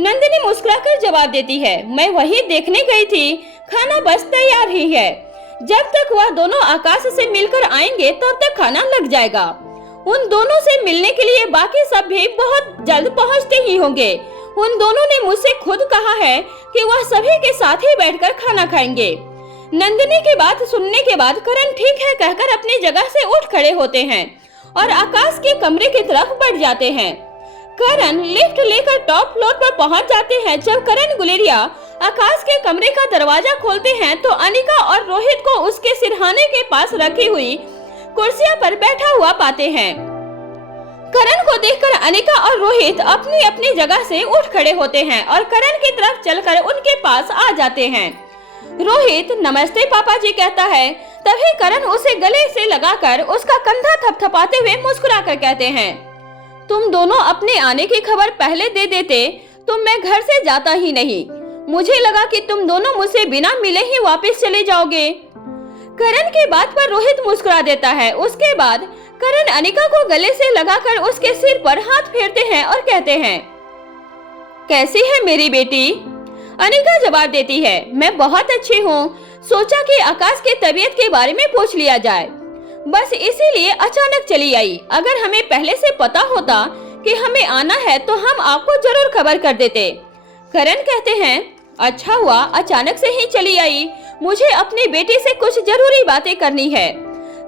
नंदिनी मुस्कुराकर जवाब देती है, मैं वही देखने गई थी, खाना बस तैयार ही है। जब तक वह दोनों आकाश से मिलकर आएंगे तब तक खाना लग जाएगा। उन दोनों से मिलने के लिए बाकी सब भी बहुत जल्द पहुंचते ही होंगे। उन दोनों ने मुझसे खुद कहा है कि वह सभी के साथ ही बैठकर खाना खाएंगे। नंदिनी की बात सुनने के बाद करण ठीक है कहकर अपनी जगह से उठ खड़े होते हैं और आकाश के कमरे की तरफ बढ़ जाते हैं। करण लिफ्ट लेकर टॉप फ्लोर पर पहुंच जाते हैं। जब करण गुलेरिया आकाश के कमरे का दरवाजा खोलते हैं तो अनिका और रोहित को उसके सिरहाने के पास रखी हुई कुर्सियों पर बैठा हुआ पाते हैं। करण को देखकर अनिका और रोहित अपनी अपनी जगह से उठ खड़े होते हैं और करण की तरफ चलकर उनके पास आ जाते हैं। रोहित नमस्ते पापा जी कहता है, तभी करण उसे गले से लगाकर उसका कंधा थपथपाते हुए मुस्कुरा कर कहते हैं, तुम दोनों अपने आने की खबर पहले दे देते तो मैं घर से जाता ही नहीं। मुझे लगा कि तुम दोनों मुझसे बिना मिले ही वापस चले जाओगे। करण की बात पर रोहित मुस्कुरा देता है। उसके बाद करण अनिका को गले से लगाकर उसके सिर पर हाथ फेरते हैं और कहते हैं, कैसी है मेरी बेटी? अनिका जवाब देती है, मैं बहुत अच्छी हूँ। सोचा कि आकाश की तबीयत के बारे में पूछ लिया जाए, बस इसीलिए अचानक चली आई। अगर हमें पहले से पता होता कि हमें आना है तो हम आपको जरूर खबर कर देते। करण कहते हैं, अच्छा हुआ अचानक से ही चली आई, मुझे अपनी बेटी से कुछ जरूरी बातें करनी है।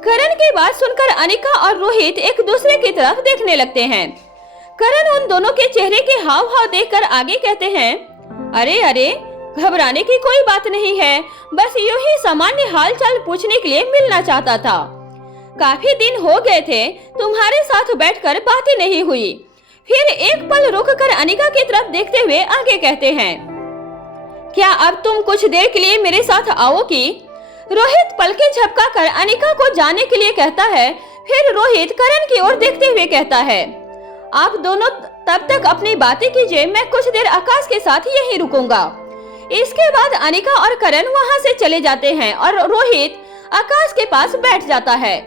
करण की बात सुनकर अनिका और रोहित एक दूसरे की तरफ देखने लगते हैं। करण उन दोनों के चेहरे के हाव भाव देखकर आगे कहते हैं, अरे अरे घबराने की कोई बात नहीं है, बस यूं ही सामान्य हाल चाल पूछने के लिए मिलना चाहता था। काफी दिन हो गए थे तुम्हारे साथ बैठकर बातें नहीं हुई। फिर एक पल रुककर अनिका की तरफ देखते हुए आगे कहते हैं, क्या अब तुम कुछ देर के लिए मेरे साथ आओगी? रोहित पलके झपका कर अनिका को जाने के लिए कहता है। फिर रोहित करण की ओर देखते हुए कहता है, आप दोनों तब तक अपनी बातें कीजिए, मैं कुछ देर आकाश के साथ यहीं रुकूंगा। इसके बाद अनिका और करण वहां से चले जाते हैं और रोहित आकाश के पास बैठ जाता है।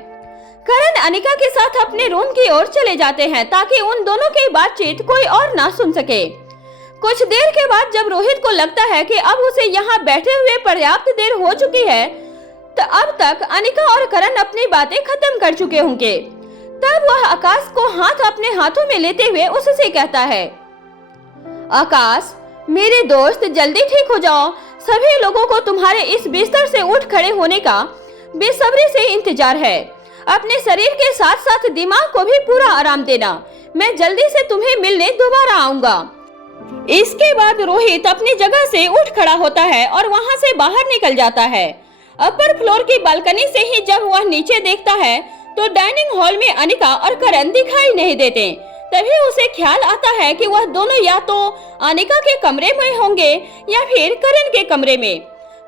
करण अनिका के साथ अपने रूम की ओर चले जाते हैं ताकि उन दोनों की बातचीत कोई और ना सुन सके। कुछ देर के बाद जब रोहित को लगता है कि अब उसे यहाँ बैठे हुए पर्याप्त देर हो चुकी है तो अब तक अनिका और करण अपनी बातें खत्म कर चुके होंगे, तब वह आकाश को हाथ अपने हाथों में लेते हुए उससे कहता है, आकाश मेरे दोस्त जल्दी ठीक हो जाओ। सभी लोगों को तुम्हारे इस बिस्तर से उठ खड़े होने का बेसब्री से इंतजार है। अपने शरीर के साथ साथ दिमाग को भी पूरा आराम देना। मैं जल्दी से तुम्हें मिलने दोबारा आऊंगा। इसके बाद रोहित अपनी जगह से उठ खड़ा होता है और वहां से बाहर निकल जाता है। अपर फ्लोर की बालकनी से ही जब वह नीचे देखता है तो डाइनिंग हॉल में अनिका और करण दिखाई नहीं देते। तभी उसे ख्याल आता है कि वह दोनों या तो अनिका के कमरे में होंगे या फिर करण के कमरे में।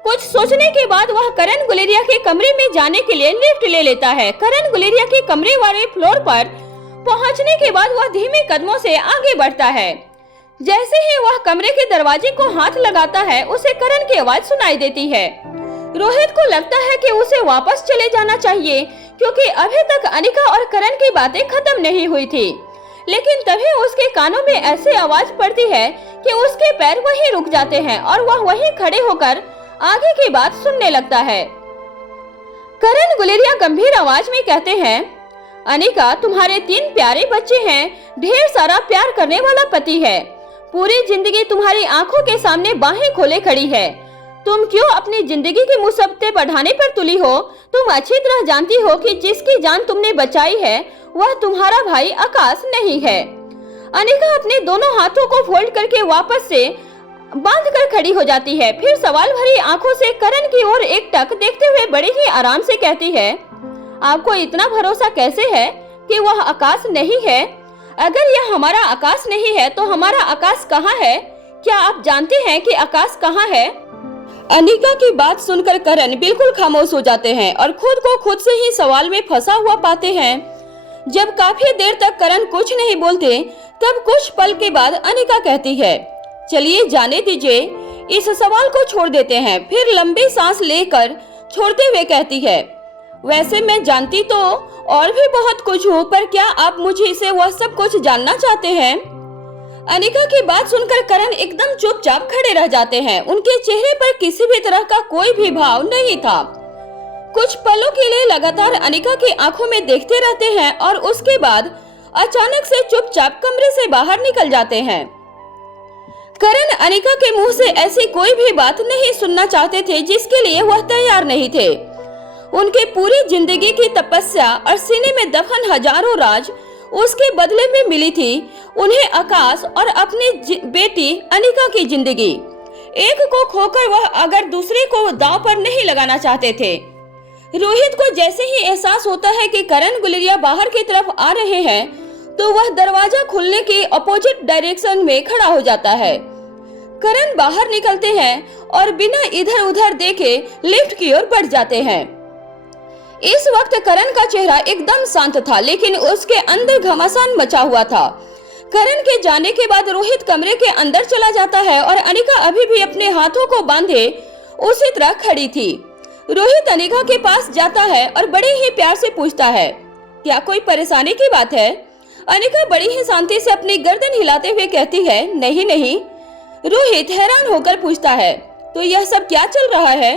कुछ सोचने के बाद वह करण गुलेरिया के कमरे में जाने के लिए लिफ्ट ले लेता है। करण गुलेरिया के कमरे वाले फ्लोर पर पहुंचने के बाद वह धीमे कदमों से आगे बढ़ता है। जैसे ही वह कमरे के दरवाजे को हाथ लगाता है उसे करण की आवाज सुनाई देती है। रोहित को लगता है कि उसे वापस चले जाना चाहिए क्योंकि अभी तक अनिका और करण की बातें खत्म नहीं हुई थी, लेकिन तभी उसके कानों में ऐसी आवाज पड़ती है कि उसके पैर वहीं रुक जाते हैं और वह वहीं खड़े होकर आगे की बात सुनने लगता है। करण गुलेरिया गंभीर आवाज में कहते हैं, अनिका, तुम्हारे 3 प्यारे बच्चे हैं, ढेर सारा प्यार करने वाला पति है, पूरी जिंदगी तुम्हारी आंखों के सामने बाहें खोले खड़ी है। तुम क्यों अपनी जिंदगी की मुसीबतें बढ़ाने पर तुली हो? तुम अच्छी तरह जानती हो कि जिसकी जान तुमने बचाई है वह तुम्हारा भाई आकाश नहीं है। अनिका अपने दोनों हाथों को फोल्ड करके वापस से बांध कर खड़ी हो जाती है। फिर सवाल भरी आंखों से करण की ओर एकटक देखते हुए बड़े ही आराम से कहती है, आपको इतना भरोसा कैसे है कि वह आकाश नहीं है? अगर यह हमारा आकाश नहीं है तो हमारा आकाश कहाँ है? क्या आप जानते हैं कि आकाश कहाँ है? अनिका की बात सुनकर करण बिल्कुल खामोश हो जाते हैं और खुद को खुद से ही सवाल में फंसा हुआ पाते हैं। जब काफी देर तक करण कुछ नहीं बोलते, तब कुछ पल के बाद अनिका कहती है, चलिए जाने दीजिए, इस सवाल को छोड़ देते हैं। फिर लंबी सांस लेकर छोड़ते हुए कहती है, वैसे मैं जानती तो और भी बहुत कुछ हूँ, पर क्या आप मुझे से वह सब कुछ जानना चाहते हैं? अनिका की बात सुनकर करण एकदम चुपचाप खड़े रह जाते हैं। उनके चेहरे पर किसी भी तरह का कोई भी भाव नहीं था। कुछ पलों के लिए लगातार अनिका की आंखों में देखते रहते हैं और उसके बाद अचानक से चुपचाप कमरे से बाहर निकल जाते हैं। करण अनिका के मुंह से ऐसी कोई भी बात नहीं सुनना चाहते थे जिसके लिए वह तैयार नहीं थे। उनके पूरी जिंदगी की तपस्या और सीने में दफन हजारों राज उसके बदले में मिली थी उन्हें आकाश और अपनी बेटी अनिका की जिंदगी। एक को खोकर वह अगर दूसरे को दांव पर नहीं लगाना चाहते थे। रोहित को जैसे ही एहसास होता है कि करण गुलेरिया बाहर की तरफ आ रहे हैं, तो वह दरवाजा खुलने के अपोजिट डायरेक्शन में खड़ा हो जाता है। करण बाहर निकलते हैं और बिना इधर उधर देखे लिफ्ट की ओर बढ़ जाते हैं। इस वक्त करण का चेहरा एकदम शांत था, लेकिन उसके अंदर घमासान मचा हुआ था। करण के जाने के बाद रोहित कमरे के अंदर चला जाता है और अनिका अभी भी अपने हाथों को बांधे उसी तरह खड़ी थी। रोहित अनिका के पास जाता है और बड़े ही प्यार से पूछता है, क्या कोई परेशानी की बात है? अनिका बड़ी ही शांति से अपनी गर्दन हिलाते हुए कहती है, नहीं नहीं। रोहित हैरान होकर पूछता है, तो यह सब क्या चल रहा है?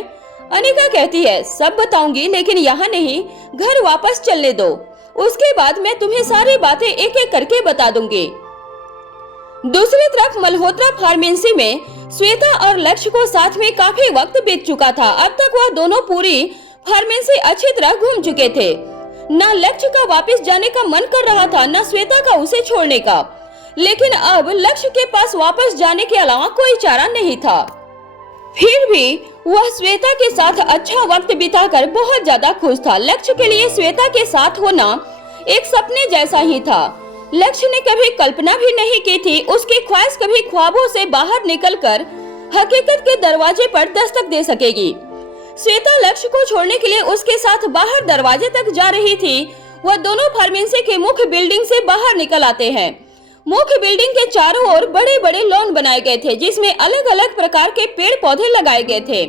अनिका कहती है, सब बताऊंगी, लेकिन यहाँ नहीं, घर वापस चलने दो, उसके बाद मैं तुम्हें सारी बातें एक एक करके बता दूंगी। दूसरी तरफ मल्होत्रा फार्मेसी में श्वेता और लक्ष्य को साथ में काफी वक्त बीत चुका था। अब तक वह दोनों पूरी फार्मेसी अच्छी तरह घूम चुके थे। न लक्ष्य का वापस जाने का मन कर रहा था, न श्वेता का उसे छोड़ने का, लेकिन अब लक्ष्य के पास वापस जाने के अलावा कोई चारा नहीं था। फिर भी वह श्वेता के साथ अच्छा वक्त बिताकर बहुत ज्यादा खुश था। लक्ष्य के लिए श्वेता के साथ होना एक सपने जैसा ही था। लक्ष्य ने कभी कल्पना भी नहीं की थी उसकी ख्वाहिश कभी ख्वाबों से बाहर निकलकर हकीकत के दरवाजे पर दस्तक दे सकेगी। श्वेता लक्ष्य को छोड़ने के लिए उसके साथ बाहर दरवाजे तक जा रही थी। वह दोनों फार्मेसी के मुख्य बिल्डिंग से बाहर निकल आते हैं। मुख्य बिल्डिंग के चारों ओर बड़े बड़े लॉन बनाए गए थे, जिसमें अलग अलग प्रकार के पेड़ पौधे लगाए गए थे।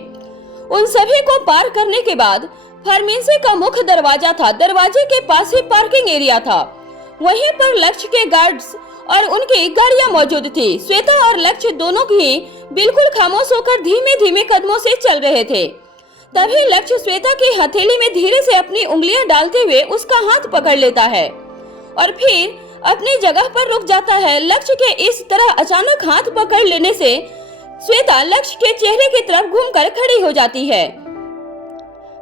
उन सभी को पार करने के बाद फार्मेसी का मुख्य दरवाजा था। दरवाजे के पास ही पार्किंग एरिया था। वहीं पर लक्ष्य के गार्ड्स और उनकी गाड़ियां मौजूद थी। श्वेता और लक्ष्य दोनों ही बिल्कुल खामोश होकर धीमे धीमे कदमों से चल रहे थे। तभी लक्ष्य श्वेता की हथेली में धीरे से अपनी उंगलियां डालते हुए उसका हाथ पकड़ लेता है और फिर अपनी जगह पर रुक जाता है। लक्ष्य के इस तरह अचानक हाथ पकड़ लेने से श्वेता लक्ष्य के चेहरे की तरफ घूमकर खड़ी हो जाती है।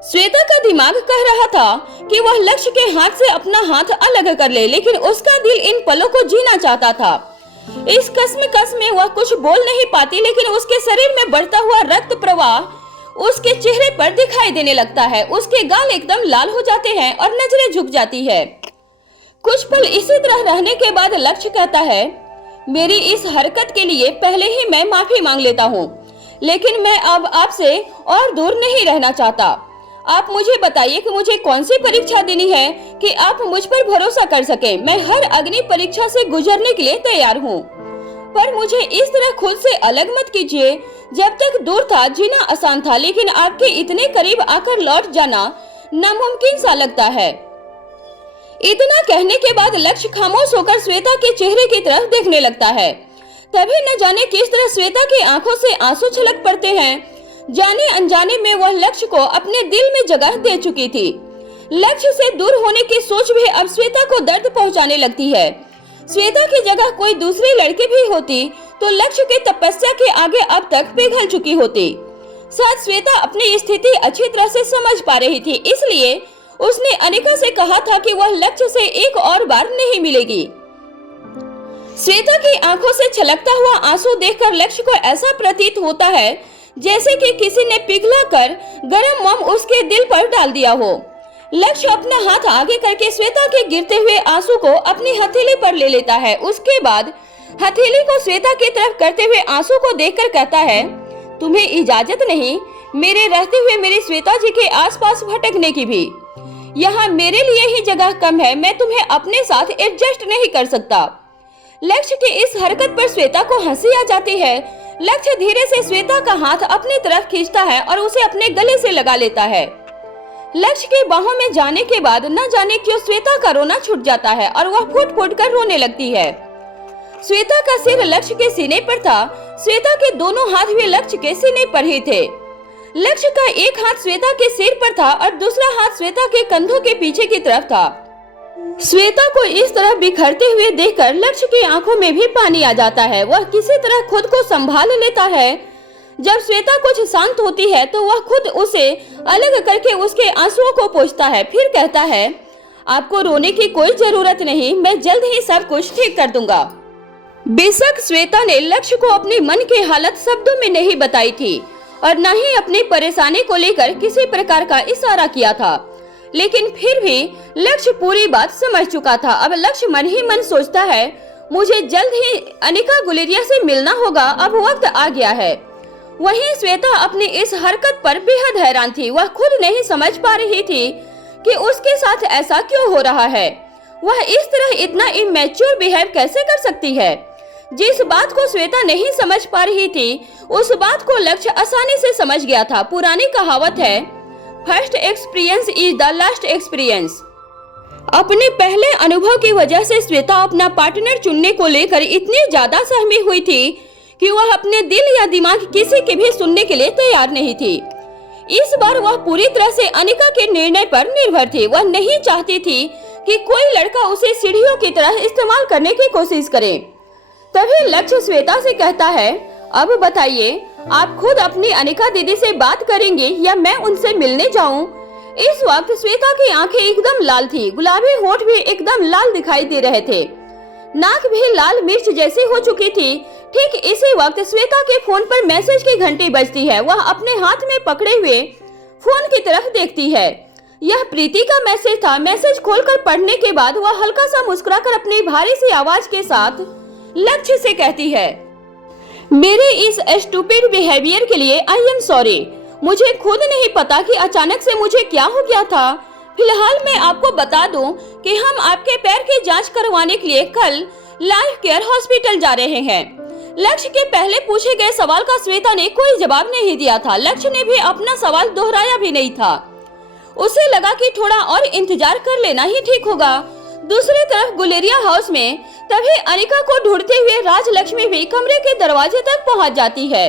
श्वेता का दिमाग कह रहा था कि वह लक्ष्य के हाथ से अपना हाथ अलग कर ले, लेकिन उसका दिल इन पलों को जीना चाहता था। इस कश्मकश में वह कुछ बोल नहीं पाती, लेकिन उसके शरीर में बढ़ता हुआ रक्त प्रवाह उसके चेहरे पर दिखाई देने लगता है। उसके गाल एकदम लाल हो जाते हैं और नजरें झुक जाती है। कुछ पल इसी तरह रहने के बाद लक्ष्य कहता है, मेरी इस हरकत के लिए पहले ही मैं माफी मांग लेता हूँ, लेकिन मैं अब आपसे और दूर नहीं रहना चाहता। आप मुझे बताइए कि मुझे कौन सी परीक्षा देनी है कि आप मुझ पर भरोसा कर सके। मैं हर अग्नि परीक्षा से गुजरने के लिए तैयार हूँ, पर मुझे इस तरह खुद से अलग मत कीजिए। जब तक दूर था जीना आसान था, लेकिन आपके इतने करीब आकर लौट जाना नामुमकिन सा लगता है। इतना कहने के बाद लक्ष्य खामोश होकर श्वेता के चेहरे की तरफ देखने लगता है। तभी न जाने किस तरह श्वेता की आंखों से आंसू छलक पड़ते हैं। जाने अनजाने में वह लक्ष्य को अपने दिल में जगह दे चुकी थी। लक्ष्य से दूर होने की सोच भी अब श्वेता को दर्द पहुंचाने लगती है। श्वेता की जगह कोई दूसरी लड़की भी होती तो लक्ष्य की तपस्या के आगे अब तक पिघल चुकी होती। शायद श्वेता अपनी स्थिति अच्छी तरह से समझ पा रही थी, इसलिए उसने अनिका से कहा था कि वह लक्ष्य से एक और बार नहीं मिलेगी। श्वेता की आंखों से छलकता हुआ आंसू देखकर लक्ष्य को ऐसा प्रतीत होता है जैसे कि किसी ने पिघलाकर गरम मोम उसके दिल पर डाल दिया हो। लक्ष्य अपना हाथ आगे करके श्वेता के गिरते हुए आंसू को अपनी हथेली पर ले लेता है। उसके बाद हथेली को श्वेता की तरफ करते हुए आंसू को देखकर कहता है, तुम्हें इजाजत नहीं मेरे रहते हुए मेरी श्वेता जी के आसपास भटकने की भी। यहाँ मेरे लिए ही जगह कम है, मैं तुम्हें अपने साथ एडजस्ट नहीं कर सकता। लक्ष्य की इस हरकत पर श्वेता को हंसी आ जाती है। लक्ष्य धीरे से श्वेता का हाथ अपनी तरफ खींचता है और उसे अपने गले से लगा लेता है। लक्ष्य की बाहों में जाने के बाद न जाने क्यों श्वेता का रोना छूट जाता है और वह फूट फूट कर रोने लगती है। श्वेता का सिर लक्ष्य के सीने पर था। श्वेता के दोनों हाथ भी लक्ष्य के सीने पर ही थे। लक्ष्य का एक हाथ श्वेता के सिर पर था और दूसरा हाथ श्वेता के कंधों के पीछे की तरफ था। श्वेता को इस तरह बिखरते हुए देखकर लक्ष्य की आंखों में भी पानी आ जाता है। वह किसी तरह खुद को संभाल लेता है। जब श्वेता कुछ शांत होती है तो वह खुद उसे अलग करके उसके आंसुओं को पोंछता है। फिर कहता है, आपको रोने की कोई जरूरत नहीं, मैं जल्द ही सब कुछ ठीक कर दूंगा। बेशक श्वेता ने लक्ष्य को अपनी मन की हालत शब्दों में नहीं बताई थी और न ही अपनी परेशानी को लेकर किसी प्रकार का इशारा किया था, लेकिन फिर भी लक्ष्य पूरी बात समझ चुका था। अब लक्ष्य मन ही मन सोचता है, मुझे जल्द ही अनिका गुलेरिया से मिलना होगा, अब वक्त आ गया है। वहीं श्वेता अपनी इस हरकत पर बेहद हैरान थी। वह खुद नहीं समझ पा रही थी कि उसके साथ ऐसा क्यों हो रहा है। वह इस तरह इतना इमैच्योर बिहेव कैसे कर सकती है। जिस बात को श्वेता नहीं समझ पा रही थी, उस बात को लक्ष्य आसानी से समझ गया था। पुरानी कहावत है, first experience is the last experience. अपने पहले अनुभव की वजह से श्वेता अपना पार्टनर चुनने को लेकर इतनी ज्यादा सहमी हुई थी कि वह अपने दिल या दिमाग किसी के भी सुनने के लिए तैयार नहीं थी। इस बार वह पूरी तरह से अनिका के निर्णय पर निर्भर थी। वह नहीं चाहती थी कि कोई लड़का उसे सीढ़ियों की तरह इस्तेमाल करने की कोशिश करे। तभी लक्ष्य श्वेता से कहता है, अब बताइए, आप खुद अपनी अनिका दीदी से बात करेंगे या मैं उनसे मिलने जाऊं? इस वक्त श्वेता की आंखें एकदम लाल थी। गुलाबी होठ भी एकदम लाल दिखाई दे रहे थे। नाक भी लाल मिर्च जैसी हो चुकी थी। ठीक इसी वक्त श्वेता के फोन पर मैसेज की घंटी बजती है। वह अपने हाथ में पकड़े हुए फोन की तरफ देखती है। यह प्रीति का मैसेज था। मैसेज खोलकर पढ़ने के बाद वह हल्का सा मुस्कुराकर अपनी भारी सी आवाज के साथ लक्ष्य से कहती है, मेरे इस स्टूपिड बिहेवियर के लिए आई एम सॉरी। मुझे खुद नहीं पता कि अचानक से मुझे क्या हो गया था। फिलहाल मैं आपको बता दूं कि हम आपके पैर की जांच करवाने के लिए कल लाइफ केयर हॉस्पिटल जा रहे हैं। लक्ष्य के पहले पूछे गए सवाल का श्वेता ने कोई जवाब नहीं दिया था। लक्ष्य ने भी अपना सवाल दोहराया भी नहीं था। उसे लगा कि थोड़ा और इंतजार कर लेना ही ठीक होगा। दूसरी तरफ गुलेरिया हाउस में तभी अनिका को ढूंढते हुए राजलक्ष्मी भी कमरे के दरवाजे तक पहुंच जाती है।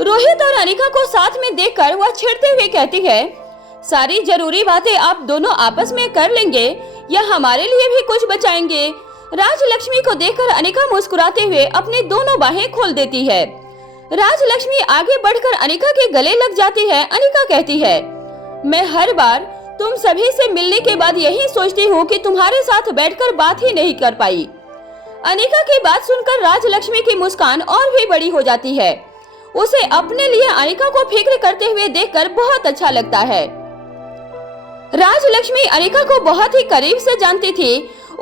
रोहित और अनिका को साथ में देखकर वह छेड़ते हुए कहती है, सारी जरूरी बातें आप दोनों आपस में कर लेंगे या हमारे लिए भी कुछ बचाएंगे? राजलक्ष्मी को देखकर अनिका मुस्कुराते हुए अपनी दोनों बाहें खोल देती है। राजलक्ष्मी आगे बढ़कर अनिका के गले लग जाती है। अनिका कहती है, मैं हर बार तुम सभी से मिलने के बाद यही सोचती हूँ कि तुम्हारे साथ बैठकर बात ही नहीं कर पाई। अनिका की बात सुनकर राजलक्ष्मी की मुस्कान और भी बड़ी हो जाती है। उसे अपने लिए अनिका को फिक्र करते हुए देखकर बहुत अच्छा लगता है। राजलक्ष्मी अनिका को बहुत ही करीब से जानती थी।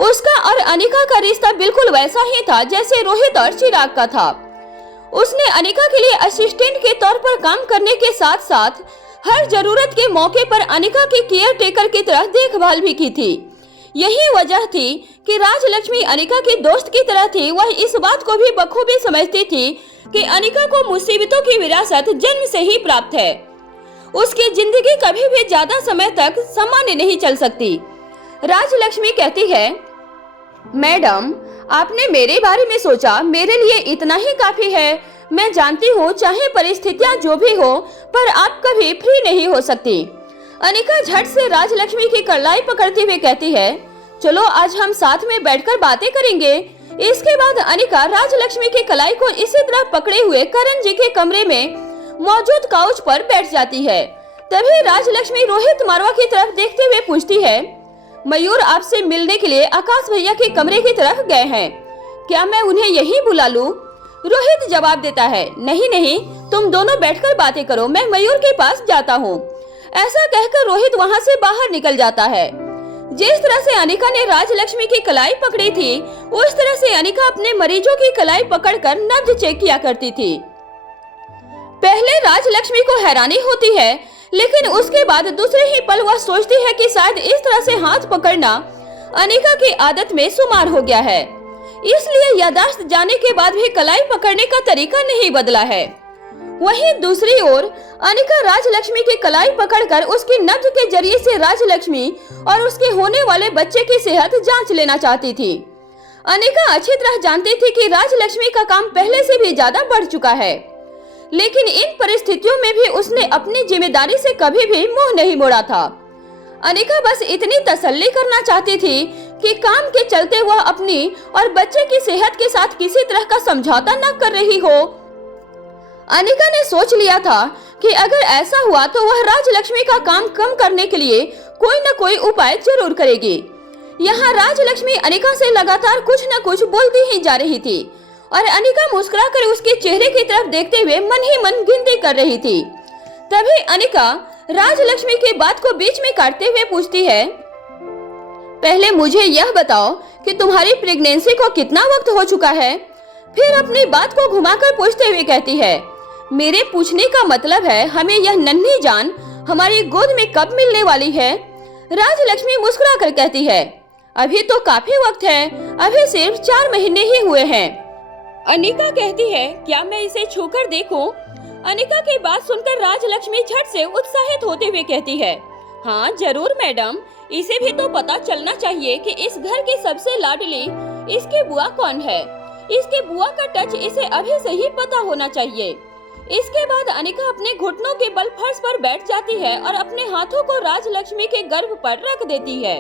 उसका और अनिका का रिश्ता बिल्कुल वैसा ही था जैसे रोहित और चिराग का था। उसने अनिका के लिए असिस्टेंट के तौर पर काम करने के साथ साथ हर जरूरत के मौके पर अनिका की केयर टेकर की तरह देखभाल भी की थी। यही वजह थी कि राजलक्ष्मी अनिका की दोस्त की तरह थी। वह इस बात को भी बखूबी समझती थी कि अनिका को मुसीबतों की विरासत जन्म से ही प्राप्त है। उसकी जिंदगी कभी भी ज्यादा समय तक सामान्य नहीं चल सकती। राजलक्ष्मी कहती है, मैडम आपने मेरे बारे में सोचा, मेरे लिए इतना ही काफी है। मैं जानती हूँ चाहे परिस्थितियाँ जो भी हो, पर आप कभी फ्री नहीं हो सकती। अनिका झट से राजलक्ष्मी की कलाई पकड़ते हुए कहती है, चलो आज हम साथ में बैठकर बातें करेंगे। इसके बाद अनिका राजलक्ष्मी की कलाई को इसी तरह पकड़े हुए करण जी के कमरे में मौजूद काउच पर बैठ जाती है। तभी राजलक्ष्मी रोहित मारवा की तरफ देखते हुए पूछती है, मयूर आपसे मिलने के लिए आकाश भैया के कमरे की तरफ गए हैं, क्या मैं उन्हें यहीं बुला लूं? रोहित जवाब देता है, नहीं नहीं, तुम दोनों बैठकर बातें करो, मैं मयूर के पास जाता हूँ। ऐसा कहकर रोहित वहाँ से बाहर निकल जाता है। जिस तरह से अनिका ने राजलक्ष्मी की कलाई पकड़ी थी, उस तरह से अनिका अपने मरीजों की कलाई पकड़कर नब्ज चेक किया करती थी। पहले राजलक्ष्मी को हैरानी होती है, लेकिन उसके बाद दूसरे ही पल वह सोचती है कि शायद इस तरह से हाथ पकड़ना अनिका की आदत में शुमार हो गया है, इसलिए यादाश्त जाने के बाद भी कलाई पकड़ने का तरीका नहीं बदला है। वहीं दूसरी ओर अनिका राजलक्ष्मी की कलाई पकड़कर उसकी नब्ज के जरिए से राजलक्ष्मी और उसके होने वाले बच्चे की सेहत जांच लेना चाहती थी। अनिका अच्छी तरह जानती थी कि राजलक्ष्मी का काम पहले से भी ज्यादा बढ़ चुका है, लेकिन इन परिस्थितियों में भी उसने अपनी जिम्मेदारी से कभी भी मुंह नहीं मोड़ा था। अनिका बस इतनी तसल्ली करना चाहती थी कि काम के चलते वह अपनी और बच्चे की सेहत के साथ किसी तरह का समझौता न कर रही हो। अनिका ने सोच लिया था कि अगर ऐसा हुआ तो वह राजलक्ष्मी का काम कम करने के लिए कोई न कोई उपाय जरूर करेगी। यहाँ राजलक्ष्मी अनिका से लगातार कुछ न कुछ बोलती ही जा रही थी और अनिका मुस्कुराकर उसके चेहरे की तरफ देखते हुए मन ही मन गिनती कर रही थी। तभी अनिका राजलक्ष्मी की बात को बीच में काटते हुए पूछती है, पहले मुझे यह बताओ कि तुम्हारी प्रेगनेंसी को कितना वक्त हो चुका है? फिर अपनी बात को घुमाकर पूछते हुए कहती है, मेरे पूछने का मतलब है हमें यह नन्ही जान हमारी गोद में कब मिलने वाली है? राजलक्ष्मी मुस्कुराकर कहती है, अभी तो काफी वक्त है, अभी सिर्फ 4 महीने ही हुए हैं। अनिका कहती है, क्या मैं इसे छूकर देखूं? अनिका की बात सुनकर राजलक्ष्मी झट से उत्साहित होते हुए कहती है, हाँ जरूर मैडम, इसे भी तो पता चलना चाहिए कि इस घर की सबसे लाडली इसकी बुआ कौन है। इसके बुआ का टच इसे अभी से ही पता होना चाहिए। इसके बाद अनिका अपने घुटनों के बल फर्श पर बैठ जाती है और अपने हाथों को राजलक्ष्मी के गर्भ पर रख देती है।